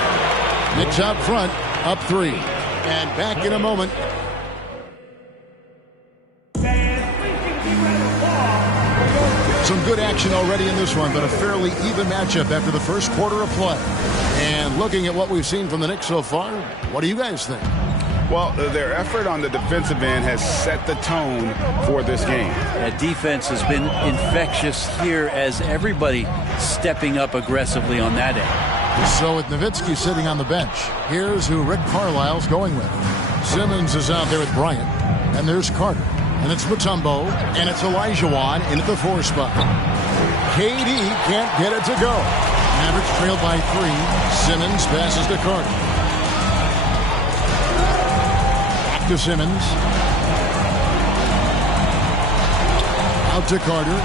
Knicks out front, up 3. And back in a moment. Some good action already in this one, but a fairly even matchup after the first quarter of play. And looking at what we've seen from the Knicks so far, what do you guys think? Well, their effort on the defensive end has set the tone for this game. That defense has been infectious here as everybody stepping up aggressively on that end. So with Nowitzki sitting on the bench, here's who Rick Carlisle's going with. Simmons is out there with Bryant, and there's Carter. And it's Mutombo, and it's Olajuwon in at the 4 spot. KD can't get it to go. Mavericks trailed by 3. Simmons passes to Carter. Back to Simmons. Out to Carter.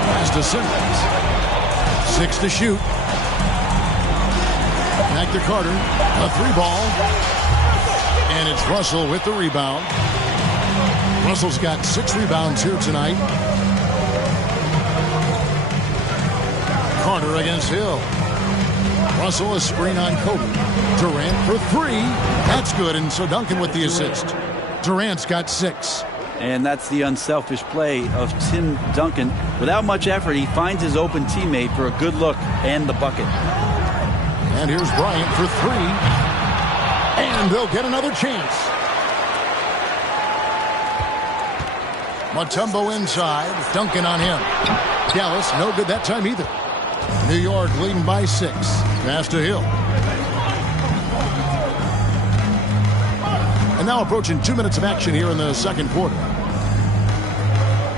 Pass to Simmons. 6 to shoot. Back to Carter. A 3-ball. And it's Russell with the rebound. Russell's got 6 rebounds here tonight. Carter against Hill. Russell a screen on Kobe. Durant for 3. That's good, and so Duncan with the assist. Durant's got 6. And that's the unselfish play of Tim Duncan. Without much effort, he finds his open teammate for a good look and the bucket. And here's Bryant for 3. And they'll get another chance. Mutombo inside. Duncan on him. Dallas, no good that time either. New York leading by 6. Pass to Hill. And now approaching 2 minutes of action here in the second quarter.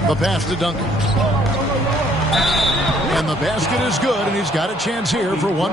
The pass to Duncan. And the basket is good, and he's got a chance here for one.